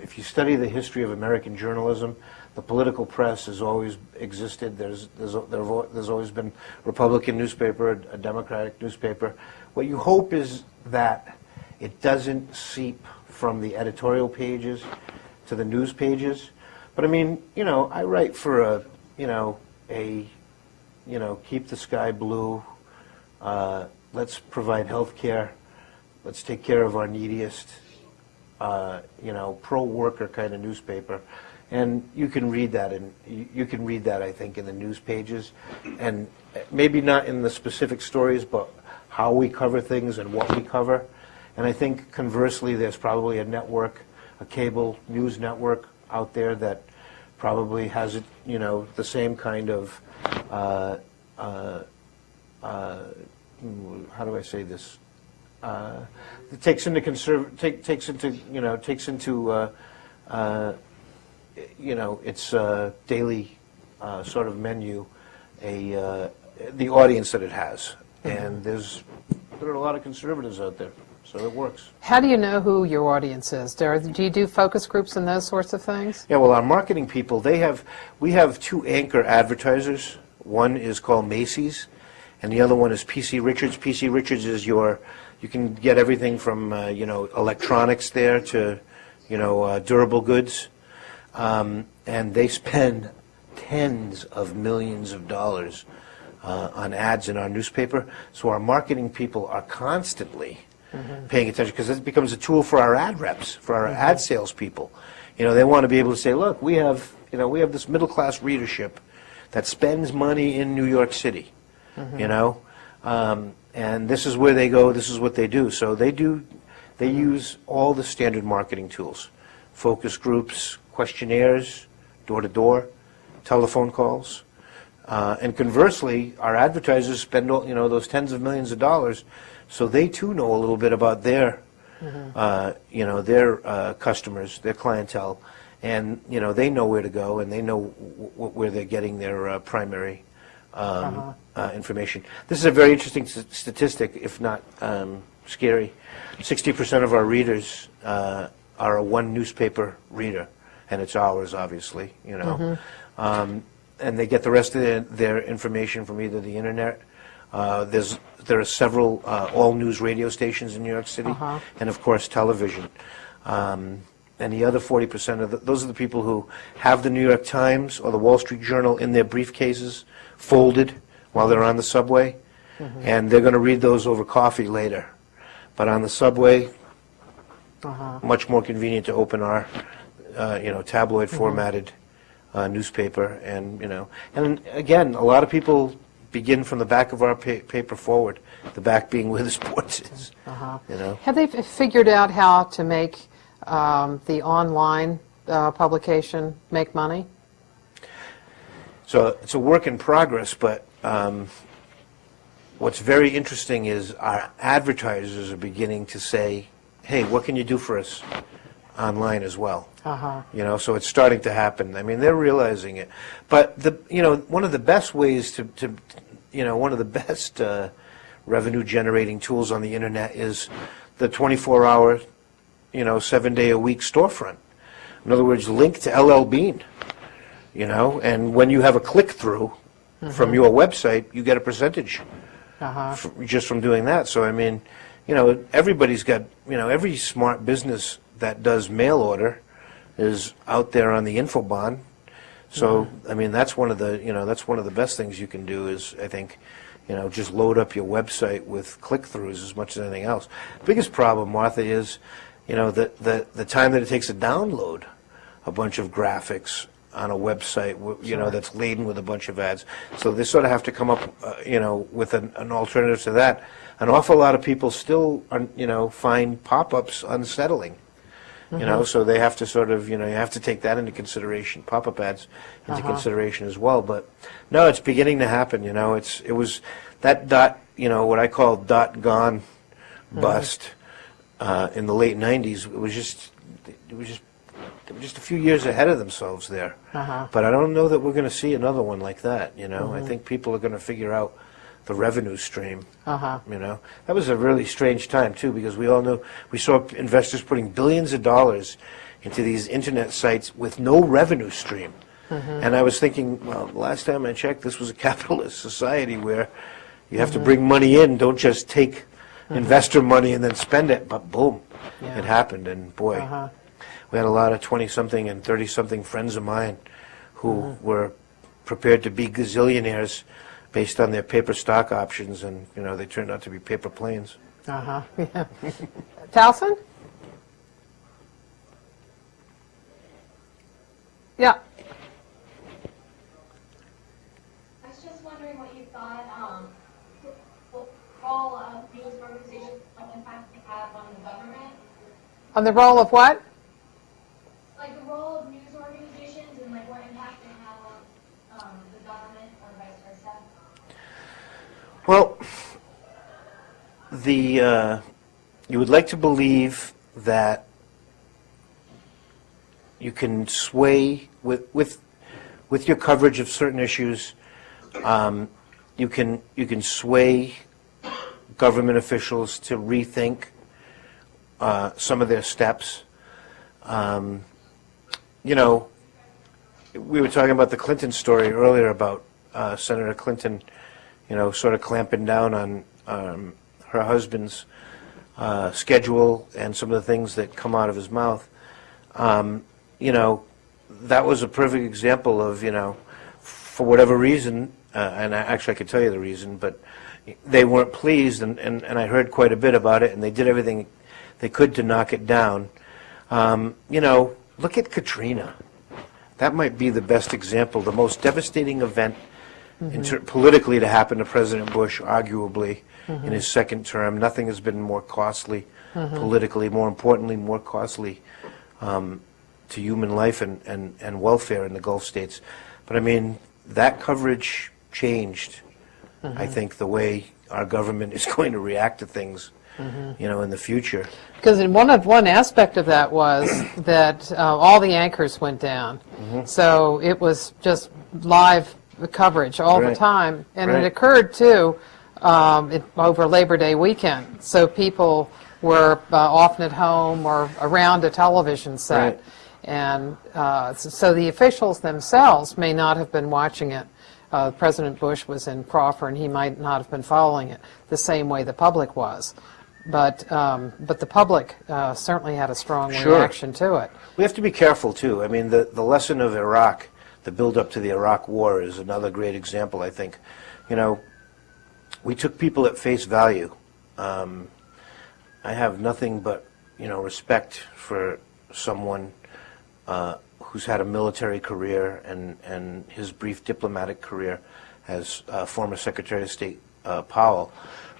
If you study the history of American journalism, the political press has always existed. There's always been a Republican newspaper, a Democratic newspaper. What you hope is that it doesn't seep from the editorial pages to the news pages. But I mean, I write for keep the sky blue. Let's provide health care. Let's take care of our neediest. Pro-worker kind of newspaper, and you can read that, I think, in the news pages, and maybe not in the specific stories, but how we cover things and what we cover. And I think conversely, there's probably a network, a cable news network out there that probably has the same kind of how do I say this? It takes into its daily sort of menu the audience that it has, and there are a lot of conservatives out there, so it works. How do you know who your audience is? Do you do focus groups and those sorts of things? Yeah, well, our marketing people, we have two anchor advertisers. One is called Macy's, and the other one is PC Richards. PC Richards is you can get everything from, electronics there to, durable goods. And they spend tens of millions of dollars on ads in our newspaper. So our marketing people are constantly paying attention, because it becomes a tool for our ad reps, for our ad sales people. They want to be able to say, look, we have this middle-class readership that spends money in New York City, and this is where they go, this is what they do. So they use all the standard marketing tools, focus groups, questionnaires, door-to-door, telephone calls. And conversely, our advertisers spend those tens of millions of dollars, so they too know a little bit about their customers, their clientele, and they know where to go, and they know where they're getting their primary information. This is a very interesting statistic, if not scary. 60% of our readers are a one newspaper reader, and it's ours, obviously. And they get the rest of their information from either the internet. There are several all news radio stations in New York City, and of course television. And the other 40% those are the people who have the New York Times or the Wall Street Journal in their briefcases, folded while they're on the subway, and they're going to read those over coffee later. But on the subway, much more convenient to open our, tabloid formatted newspaper, and and again, a lot of people begin from the back of our paper forward, the back being where the sports is. Have they figured out how to make the online publication make money? So it's a work in progress, but what's very interesting is our advertisers are beginning to say, hey, what can you do for us online as well? So it's starting to happen. I mean, they're realizing it. But one of the best ways to one of the best revenue generating tools on the internet is the 24-hour, 7-day-a-week storefront. In other words, link to LL Bean. And when you have a click-through from your website, you get a percentage just from doing that. So, I mean, everybody's got, every smart business that does mail order is out there on the Infobahn. So, I mean, that's one of the, that's one of the best things you can do is, I think, just load up your website with click-throughs as much as anything else. The biggest problem, Martha, is, the time that it takes to download a bunch of graphics on a website, that's laden with a bunch of ads. So they sort of have to come up, with an alternative to that. An awful lot of people still, find pop-ups unsettling. So they have to sort of, you have to take that into consideration, pop-up ads into consideration as well. But no, it's beginning to happen. It was that what I call .gone bust in the late '90s. It was just they were just a few years ahead of themselves there. But I don't know that we're going to see another one like that. I think people are going to figure out the revenue stream. That was a really strange time too, because we saw investors putting billions of dollars into these internet sites with no revenue stream. And I was thinking, well, the last time I checked, this was a capitalist society where you have to bring money in, don't just take investor money and then spend it. But boom, it happened, and boy, we had a lot of 20-something and 30-something friends of mine who were prepared to be gazillionaires based on their paper stock options, and they turned out to be paper planes. Yeah. Towson? Yeah. I was just wondering what you thought, what role of news organizations, what impact they have on the government. On the role of what? Like the role of news organizations and like what impact they have on the government or vice versa. Well, you would like to believe that you can sway with your coverage of certain issues. You can sway government officials to rethink some of their steps. We were talking about the Clinton story earlier about Senator Clinton, sort of clamping down on her husband's schedule and some of the things that come out of his mouth. That was a perfect example of, for whatever reason, and actually I could tell you the reason, but they weren't pleased, and I heard quite a bit about it, and they did everything they could to knock it down. Look at Katrina. That might be the best example, the most devastating event politically to happen to President Bush, arguably, in his second term. Nothing has been more costly politically, more importantly, more costly to human life and welfare in the Gulf states. But I mean, that coverage changed, I think, the way our government is going to react to things, in the future. Because one aspect of that was that all the anchors went down. So it was just live coverage all the Right. time. And Right. it occurred, too, over Labor Day weekend. So people were often at home or around a television set. Right. And so the officials themselves may not have been watching it. President Bush was in proffer, and he might not have been following it the same way the public was. But the public certainly had a strong Sure. reaction to it. We have to be careful, too. I mean, the lesson of Iraq, the build-up to the Iraq War, is another great example, I think. We took people at face value. I have nothing but, respect for someone who's had a military career and his brief diplomatic career as former Secretary of State Powell.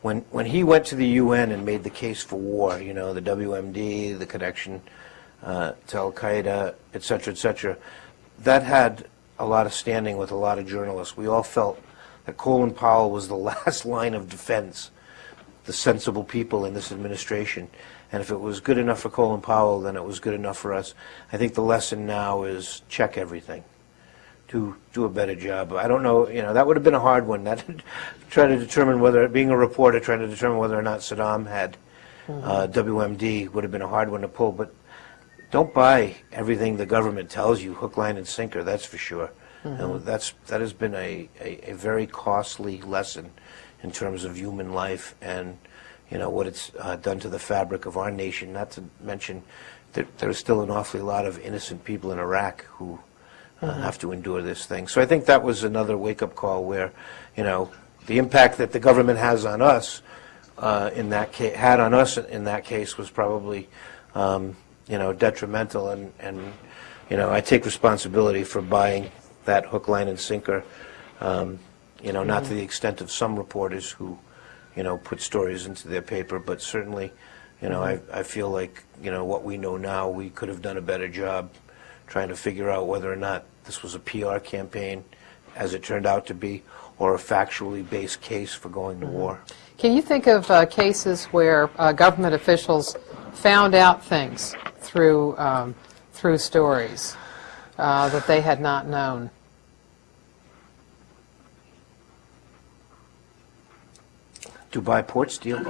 When he went to the UN and made the case for war, the WMD, the connection to Al-Qaeda, et cetera, that had a lot of standing with a lot of journalists. We all felt that Colin Powell was the last line of defense, the sensible people in this administration. And if it was good enough for Colin Powell, then it was good enough for us. I think the lesson now is check everything. Do a better job. I don't know, that would have been a hard one. That trying to determine whether, being a reporter, trying to determine whether or not Saddam had WMD would have been a hard one to pull. But don't buy everything the government tells you, hook, line, and sinker. That's for sure. And that has been a very costly lesson in terms of human life and what it's done to the fabric of our nation. Not to mention that there's still an awfully lot of innocent people in Iraq who have to endure this thing. So I think that was another wake-up call where, the impact that the government has on us in that case was probably, detrimental. And I take responsibility for buying that hook, line, and sinker. Not to the extent of some reporters who, put stories into their paper, but certainly, I feel like, what we know now, we could have done a better job trying to figure out whether or not this was a PR campaign, as it turned out to be, or a factually based case for going to war. Can you think of cases where government officials found out things through stories that they had not known? Dubai port steal,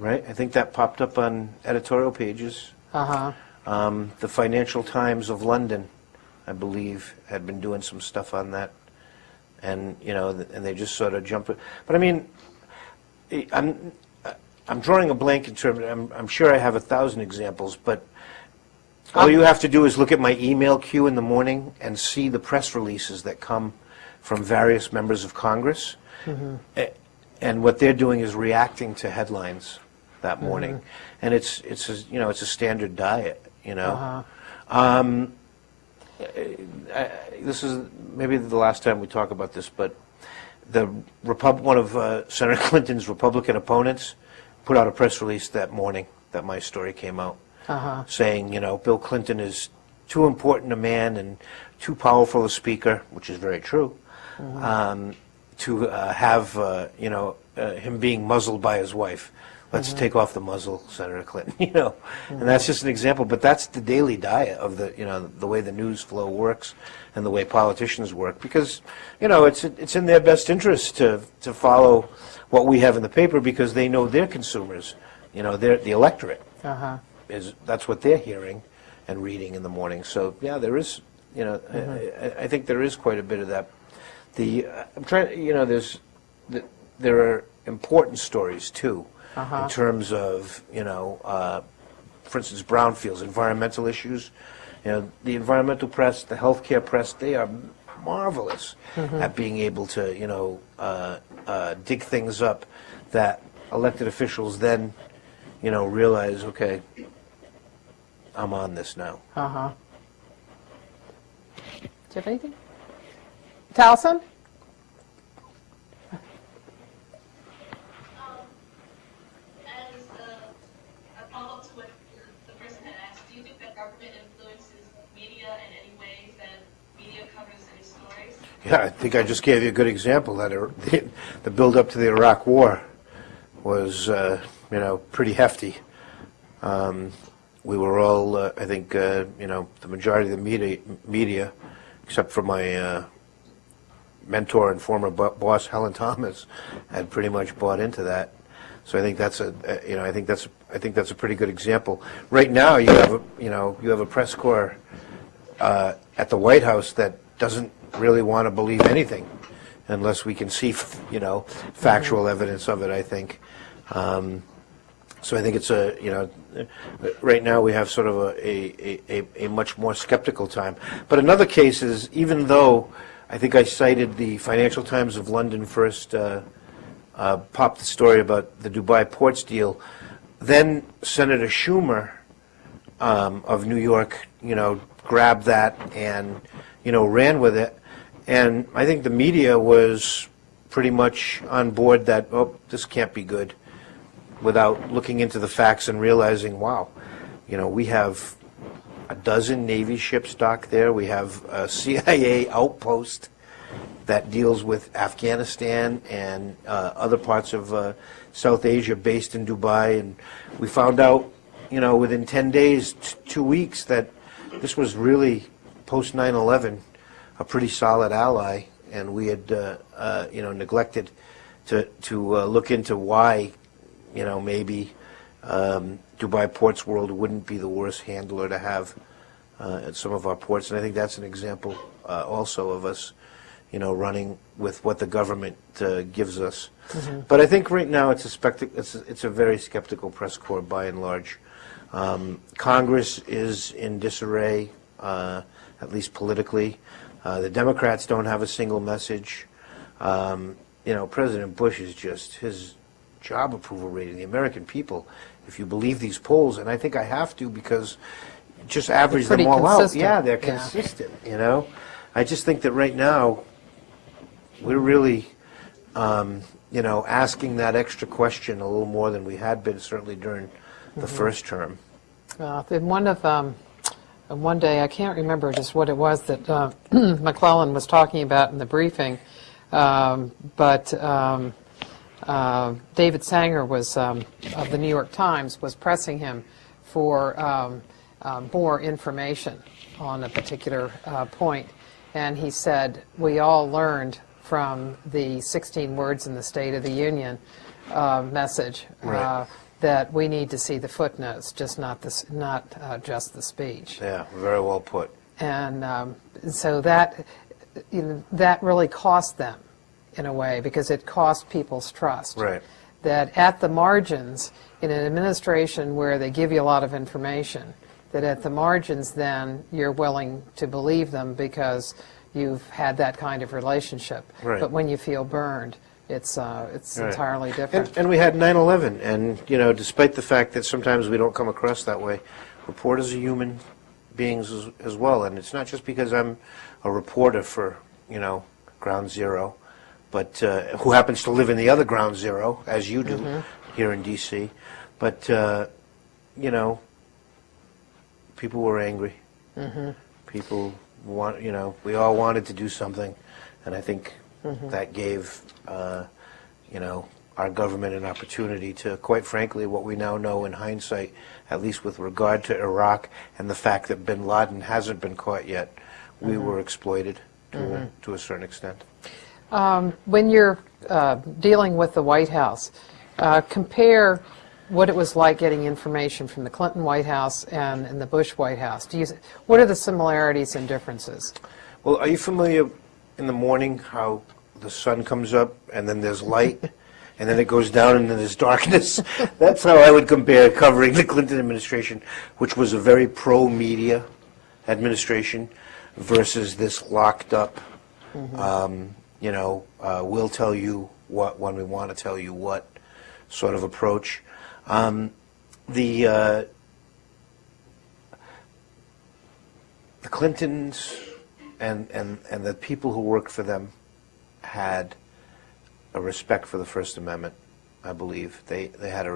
right? I think that popped up on editorial pages. The Financial Times of London, I believe, had been doing some stuff on that, and and they just sort of jumped. But I mean, I'm drawing a blank in terms. I'm sure I have 1,000 examples, but all you have to do is look at my email queue in the morning and see the press releases that come from various members of Congress. And what they're doing is reacting to headlines that morning, and it's a standard diet. This is maybe the last time we talk about this, but one of Senator Clinton's Republican opponents put out a press release that morning that my story came out, saying Bill Clinton is too important a man and too powerful a speaker, which is very true. To have him being muzzled by his wife. Let's take off the muzzle, Senator Clinton. And that's just an example. But that's the daily diet of the way the news flow works and the way politicians work. Because it's in their best interest to follow what we have in the paper because they know their consumers. They're the electorate. That's what they're hearing and reading in the morning. So yeah, there is. I think there is quite a bit of that. I'm trying. There are important stories too, in terms of for instance, brownfields, environmental issues. The environmental press, the healthcare press, they are marvelous at being able to dig things up that elected officials then realize, okay, I'm on this now. Do you have anything? Taliesin? Yeah, I think I just gave you a good example that the build-up to the Iraq War was, pretty hefty. We were all, I think, the majority of the media, except for my mentor and former boss Helen Thomas, had pretty much bought into that. So I think that's I think that's a pretty good example. Right now, you have a press corps at the White House that doesn't really want to believe anything unless we can see, factual evidence of it, I think. So I think it's right now we have sort of a much more skeptical time. But another case is, even though I think I cited the Financial Times of London first popped the story about the Dubai ports deal, then Senator Schumer of New York, grabbed that and, ran with it. And I think the media was pretty much on board that, oh, this can't be good, without looking into the facts and realizing, wow, we have a dozen Navy ships docked there. We have a CIA outpost that deals with Afghanistan and other parts of South Asia based in Dubai. And we found out, within 10 days, 2 weeks, that this was really, post 9/11, a pretty solid ally. And we had, neglected to look into why, maybe Dubai Ports World wouldn't be the worst handler to have at some of our ports. And I think that's an example also of us, running with what the government gives us. Mm-hmm. But I think right now it's a very skeptical press corps by and large. Congress is in disarray, at least politically. The Democrats don't have a single message. President Bush is just, his job approval rating, the American people, if you believe these polls, and I think I have to, because just average them all out. Yeah, they're consistent, I just think that right now we're really, asking that extra question a little more than we had been, certainly during the first term. In one day, I can't remember just what it was that McClellan was talking about in the briefing, but David Sanger was of the New York Times was pressing him for more information on a particular point, and he said, we all learned from the 16 words in the State of the Union message Right. that we need to see the footnotes, just not just the speech. Yeah, very well put. And so that really cost them, in a way, because it cost people's trust. Right. That at the margins, in an administration where they give you a lot of information, that at the margins then you're willing to believe them because you've had that kind of relationship. Right. But when you feel burned, it's Right. entirely different. And we had 9/11, and despite the fact that sometimes we don't come across that way, reporters are human beings as well. And it's not just because I'm a reporter for Ground Zero, but who happens to live in the other Ground Zero, as you do here in D.C. But people were angry. People we all wanted to do something, and I think that gave our government an opportunity to, quite frankly, what we now know in hindsight, at least with regard to Iraq and the fact that bin Laden hasn't been caught yet, we were exploited to a certain extent. When you're dealing with the White House, compare what it was like getting information from the Clinton White House and the Bush White House. What are the similarities and differences? Well, are you familiar in the morning how the sun comes up and then there's light and then it goes down and then there's darkness? That's how I would compare covering the Clinton administration, which was a very pro-media administration, versus this locked up, we'll tell you what when we want to tell you what sort of approach. The Clintons and the people who worked for them had a respect for the First Amendment. I believe they had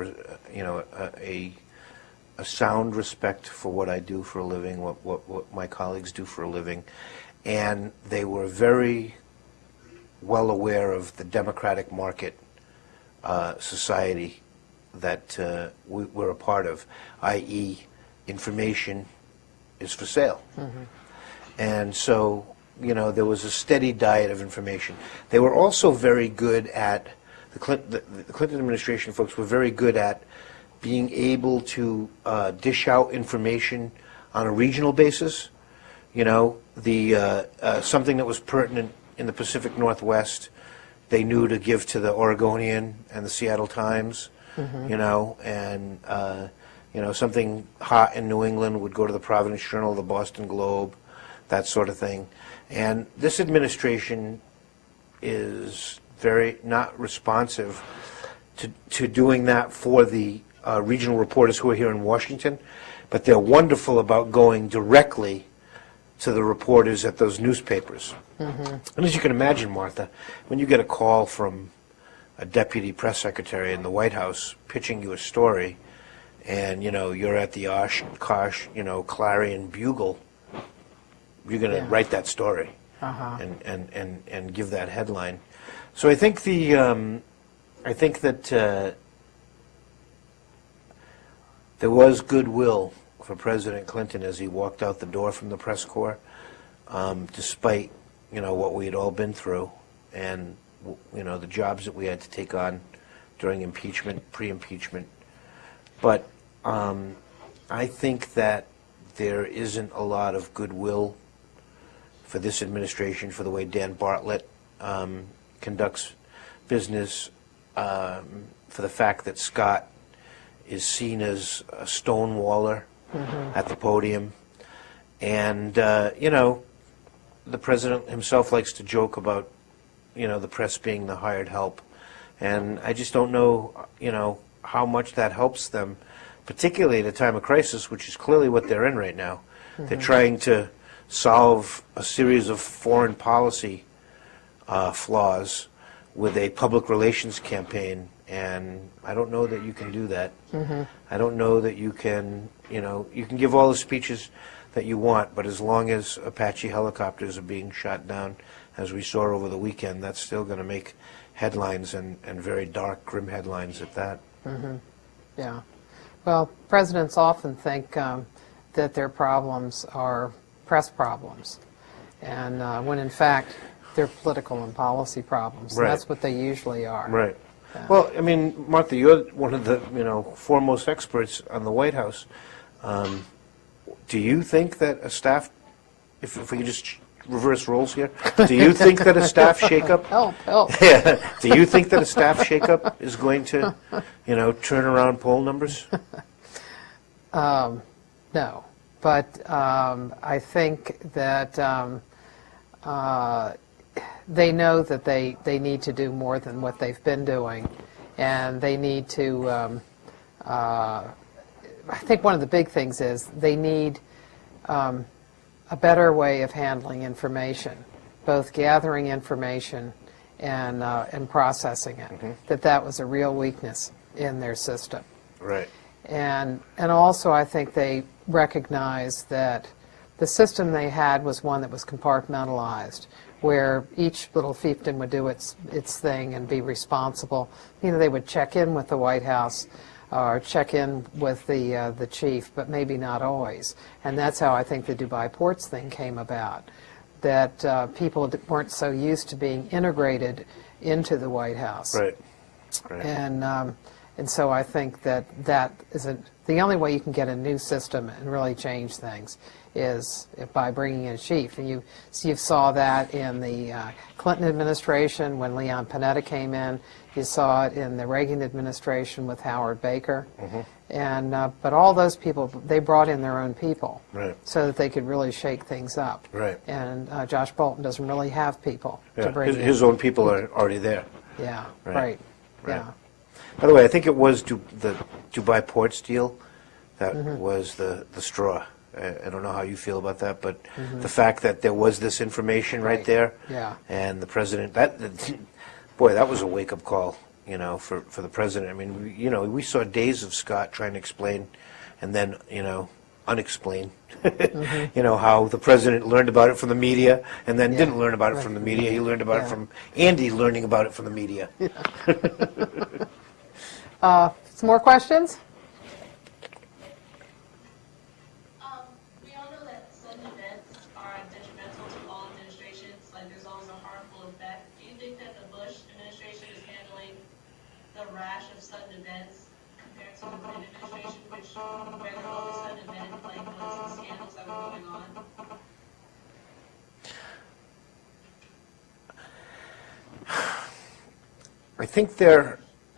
a sound respect for what I do for a living, what my colleagues do for a living, and they were very well aware of the democratic market society that we're a part of, i.e. information is for sale. And so, you know, there was a steady diet of information. They were also very good at, the Clinton administration folks were very good at being able to dish out information on a regional basis. You know, something that was pertinent in the Pacific Northwest, they knew to give to the Oregonian and the Seattle Times, you know, and, you know, something hot in New England would go to the Providence Journal, the Boston Globe, that sort of thing. And this administration is very not responsive to doing that for the regional reporters who are here in Washington, but they're wonderful about going directly to the reporters at those newspapers. And as you can imagine, Martha, when you get a call from a deputy press secretary in the White House pitching you a story, and you know you're at the Oshkosh, you know, Clarion Bugle, you're going to write that story and give that headline. So I think that there was goodwill for President Clinton as he walked out the door from the press corps, despite, you know, what we had all been through and, you know, the jobs that we had to take on during impeachment, pre-impeachment. But I think that there isn't a lot of goodwill for this administration for the way Dan Bartlett conducts business, for the fact that Scott is seen as a stonewaller at the podium. And, you know, the president himself likes to joke about, you know, the press being the hired help. And I just don't know, you know, how much that helps them, particularly at a time of crisis, which is clearly what they're in right now. They're trying to solve a series of foreign policy flaws with a public relations campaign, and I don't know that you can do that. I don't know that you can, you know, you can give all the speeches that you want, but as long as Apache helicopters are being shot down, as we saw over the weekend, that's still going to make headlines, and very dark, grim headlines at that. Yeah. Well, presidents often think that their problems are press problems, and when in fact they're political and policy problems. Right. And that's what they usually are. Right. Well, I mean, Martha, you're one of the, you know, foremost experts on the White House. Do you think that a staff, if we could just reverse roles here, do you think that a staff shakeup? Help. Yeah. Do you think that a staff shakeup is going to, you know, turn around poll numbers? No, but I think that they know that they need to do more than what they've been doing, and they need to, I think one of the big things is they need a better way of handling information, both gathering information and processing it, that was a real weakness in their system. Right. And also I think they recognize that the system they had was one that was compartmentalized, where each little fiefdom would do its thing and be responsible. You know, they would check in with the White House or check in with the chief, but maybe not always. And that's how I think the Dubai Ports thing came about, that people weren't so used to being integrated into the White House. Right. Right. And so I think that isn't the only way you can get a new system and really change things is by bringing in a chief. And you saw that in the Clinton administration when Leon Panetta came in. You saw it in the Reagan administration with Howard Baker. And but all those people, they brought in their own people, Right. so that they could really shake things up. Right. And Josh Bolton doesn't really have people to bring in. His own people are already there. Yeah, Right. right. Right. Yeah. By the way, I think it was the Dubai Ports deal that was the straw. I don't know how you feel about that, but the fact that there was this information right there, Yeah. and the president, boy, that was a wake-up call, you know, for the president. I mean, you know, we saw days of Scott trying to explain, and then, you know, unexplained. You know, how the president learned about it from the media and then Yeah. didn't learn about it from the media. He learned about it Yeah. from Andy learning about it from the media. Some more questions? We all know that sudden events are detrimental to all administrations, like there's always a harmful effect. Do you think that the Bush administration is handling the rash of sudden events compared to the Clinton administration, which where there was a sudden event, like those scandals that were going on? I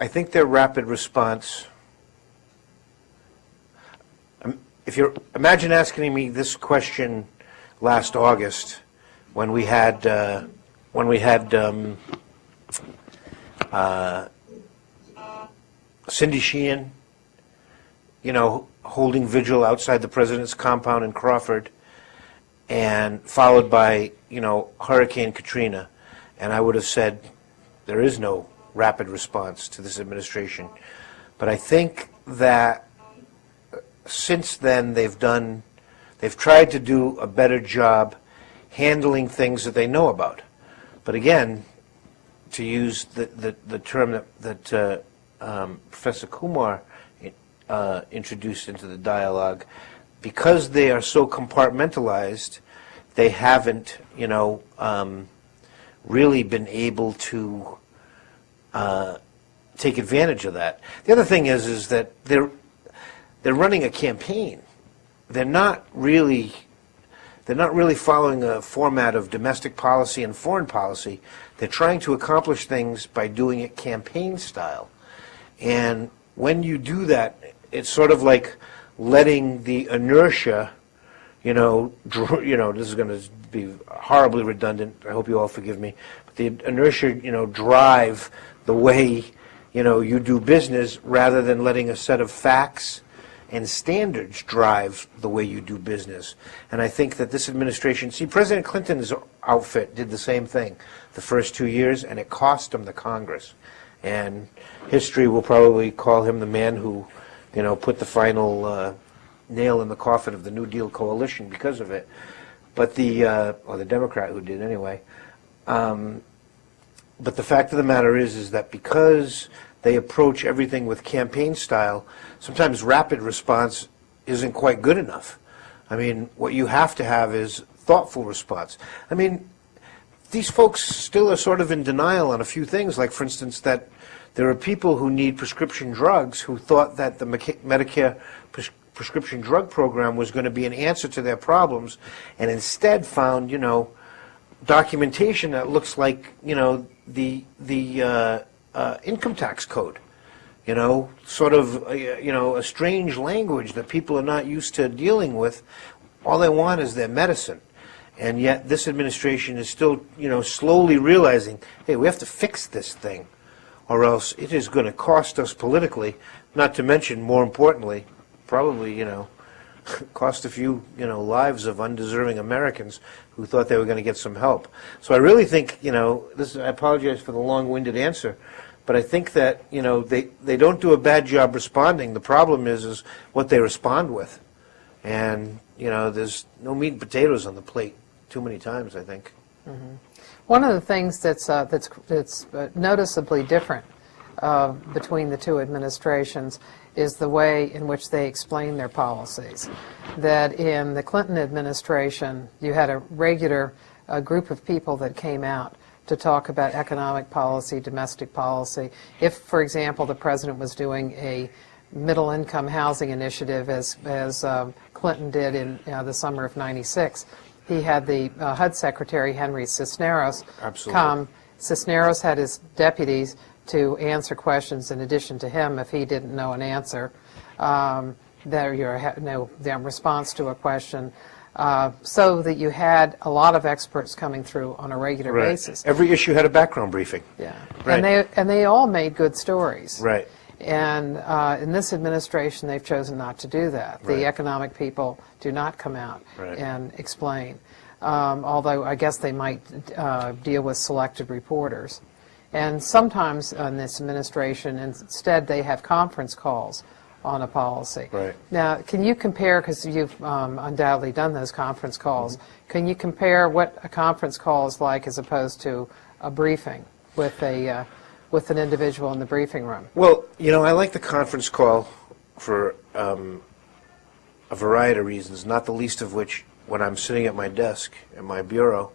think their rapid response. If you imagine asking me this question last August, when we had Cindy Sheehan, you know, holding vigil outside the president's compound in Crawford, and followed by, you know, Hurricane Katrina, and I would have said there is no rapid response to this administration. But I think that since then they've tried to do a better job handling things that they know about. But again, to use the term that Professor Kumar introduced into the dialogue, because they are so compartmentalized, they haven't, you know, really been able to take advantage of that. The other thing is that they're running a campaign. They're not really following a format of domestic policy and foreign policy. They're trying to accomplish things by doing it campaign style. And when you do that, it's sort of like letting the inertia, you know, this is going to be horribly redundant. I hope you all forgive me. But the inertia, you know, drive the way, you know, you do business, rather than letting a set of facts and standards drive the way you do business. And I think that this administration, see, President Clinton's outfit did the same thing the first 2 years, and it cost him the Congress. And history will probably call him the man who, you know, put the final nail in the coffin of the New Deal coalition because of it. But or the Democrat who did anyway. But the fact of the matter is that because they approach everything with campaign style, sometimes rapid response isn't quite good enough. I mean, what you have to have is thoughtful response. I mean, these folks still are sort of in denial on a few things, like, for instance, that there are people who need prescription drugs who thought that the Medicare prescription drug program was going to be an answer to their problems, and instead found, you know, documentation that looks like, you know, the income tax code, you know, sort of, you know, a strange language that people are not used to dealing with. All they want is their medicine. And yet this administration is still, you know, slowly realizing, hey, we have to fix this thing, or else it is going to cost us politically, not to mention, more importantly, probably, you know, cost a few, you know, lives of undeserving Americans who thought they were going to get some help. So I really think, you know, I apologize for the long-winded answer, but I think that, you know, they don't do a bad job responding. The problem is what they respond with. And, you know, there's no meat and potatoes on the plate too many times, I think. Mm-hmm. One of the things that's noticeably different between the two administrations is the way in which they explain their policies. That in the Clinton administration, you had a regular group of people that came out to talk about economic policy, domestic policy. If, for example, the president was doing a middle-income housing initiative, as Clinton did in the summer of '96, he had the HUD Secretary, Henry Cisneros, come. Cisneros had his deputies to answer questions in addition to him if he didn't know an answer, response to a question, so that you had a lot of experts coming through on a regular basis. Every issue had a background briefing. Yeah, right. and they all made good stories. Right. And in this administration, they've chosen not to do that. Right. The economic people do not come out right. and explain, although I guess they might deal with selected reporters. And sometimes in this administration, instead, they have conference calls on a policy. Right. Now, can you compare, because you've undoubtedly done those conference calls, can you compare what a conference call is like as opposed to a briefing with an individual in the briefing room? Well, I like the conference call for a variety of reasons, not the least of which, when I'm sitting at my desk at my bureau,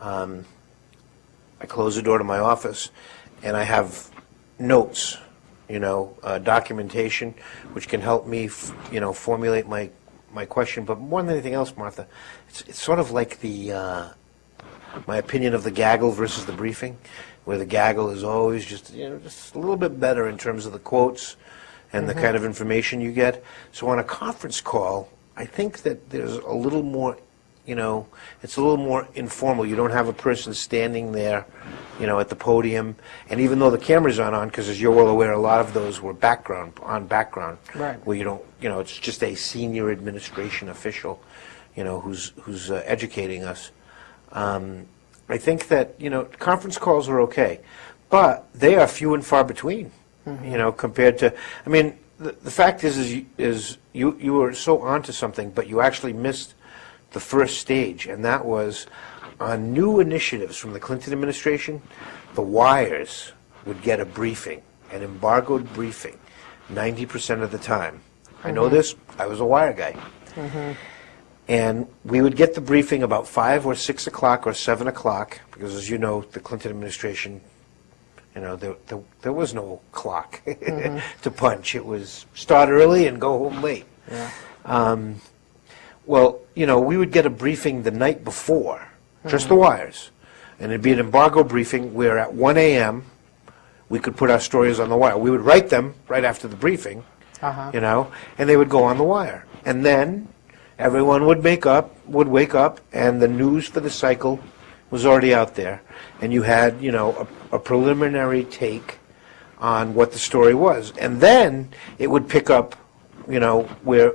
I close the door to my office, and I have notes, documentation, which can help me, formulate my question. But more than anything else, Martha, it's sort of like my opinion of the gaggle versus the briefing, where the gaggle is always just a little bit better in terms of the quotes and the kind of information you get. So on a conference call, I think that there's a little more, it's a little more informal. You don't have a person standing there, at the podium. And even though the camera's aren't on, because as you're well aware, a lot of those were background, Right. where you don't, it's just a senior administration official, who's educating us. I think that, conference calls are okay, but they are few and far between, compared to, the fact is you were so onto something, but you actually missed the first stage, and that was on new initiatives from the Clinton administration. The wires would get a briefing, an embargoed briefing, 90% of the time. I know this, I was a wire guy. And we would get the briefing about 5 or 6 o'clock or 7 o'clock, because as you know, the Clinton administration, there was no clock to punch. It was start early and go home late. Yeah. Well, we would get a briefing the night before, just the wires. And it'd be an embargo briefing where at 1 a.m. we could put our stories on the wire. We would write them right after the briefing, and they would go on the wire. And then everyone would wake up, and the news for the cycle was already out there. And you had, a preliminary take on what the story was. And then it would pick up, where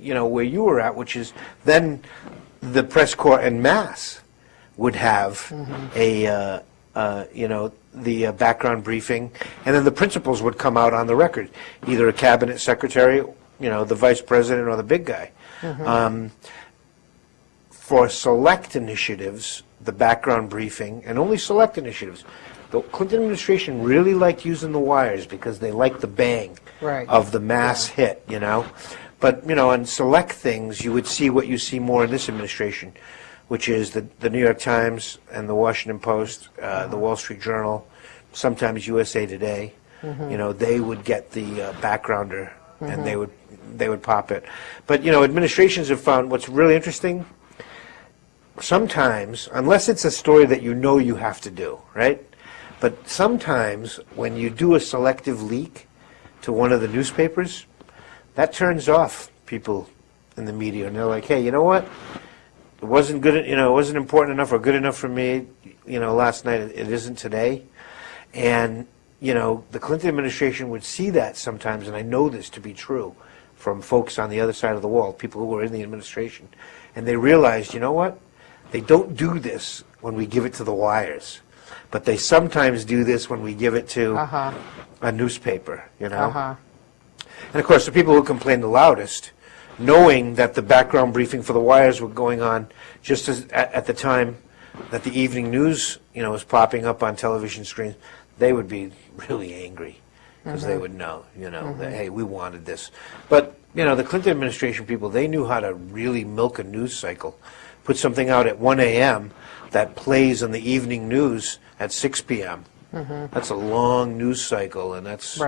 you were at, which is then the press corps en masse would have the background briefing, and then the principals would come out on the record, either a cabinet secretary, the vice president, or the big guy. For select initiatives, the background briefing, and only select initiatives, the Clinton administration really liked using the wires because they liked the bang of the mass hit, But, on select things, you would see what you see more in this administration, which is the New York Times and the Washington Post, the Wall Street Journal, sometimes USA Today. They would get the backgrounder, and they would pop it. But, administrations have found what's really interesting, sometimes, unless it's a story that you have to do, right? But sometimes when you do a selective leak to one of the newspapers, that turns off people in the media, and they're like, hey, you know what? It wasn't good, it wasn't important enough or good enough for me, last night. It isn't today. And, the Clinton administration would see that sometimes, and I know this to be true from folks on the other side of the wall, people who were in the administration, and they realized, you know what? They don't do this when we give it to the wires, but they sometimes do this when we give it to a newspaper, And of course, the people who complain the loudest, knowing that the background briefing for the wires were going on just as at the time that the evening news, was popping up on television screens, they would be really angry because they would know, that, hey, we wanted this. But, the Clinton administration people, they knew how to really milk a news cycle. Put something out at 1 a.m. that plays on the evening news at 6 p.m. That's a long news cycle, and that's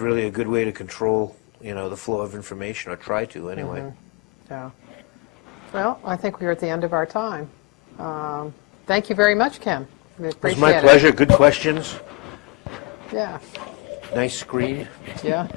really a good way to control, the flow of information, or try to anyway. Yeah. Well, I think we're at the end of our time. Thank you very much, Ken. We It was appreciate my it. pleasure. Good questions. Yeah. Nice screen. Yeah.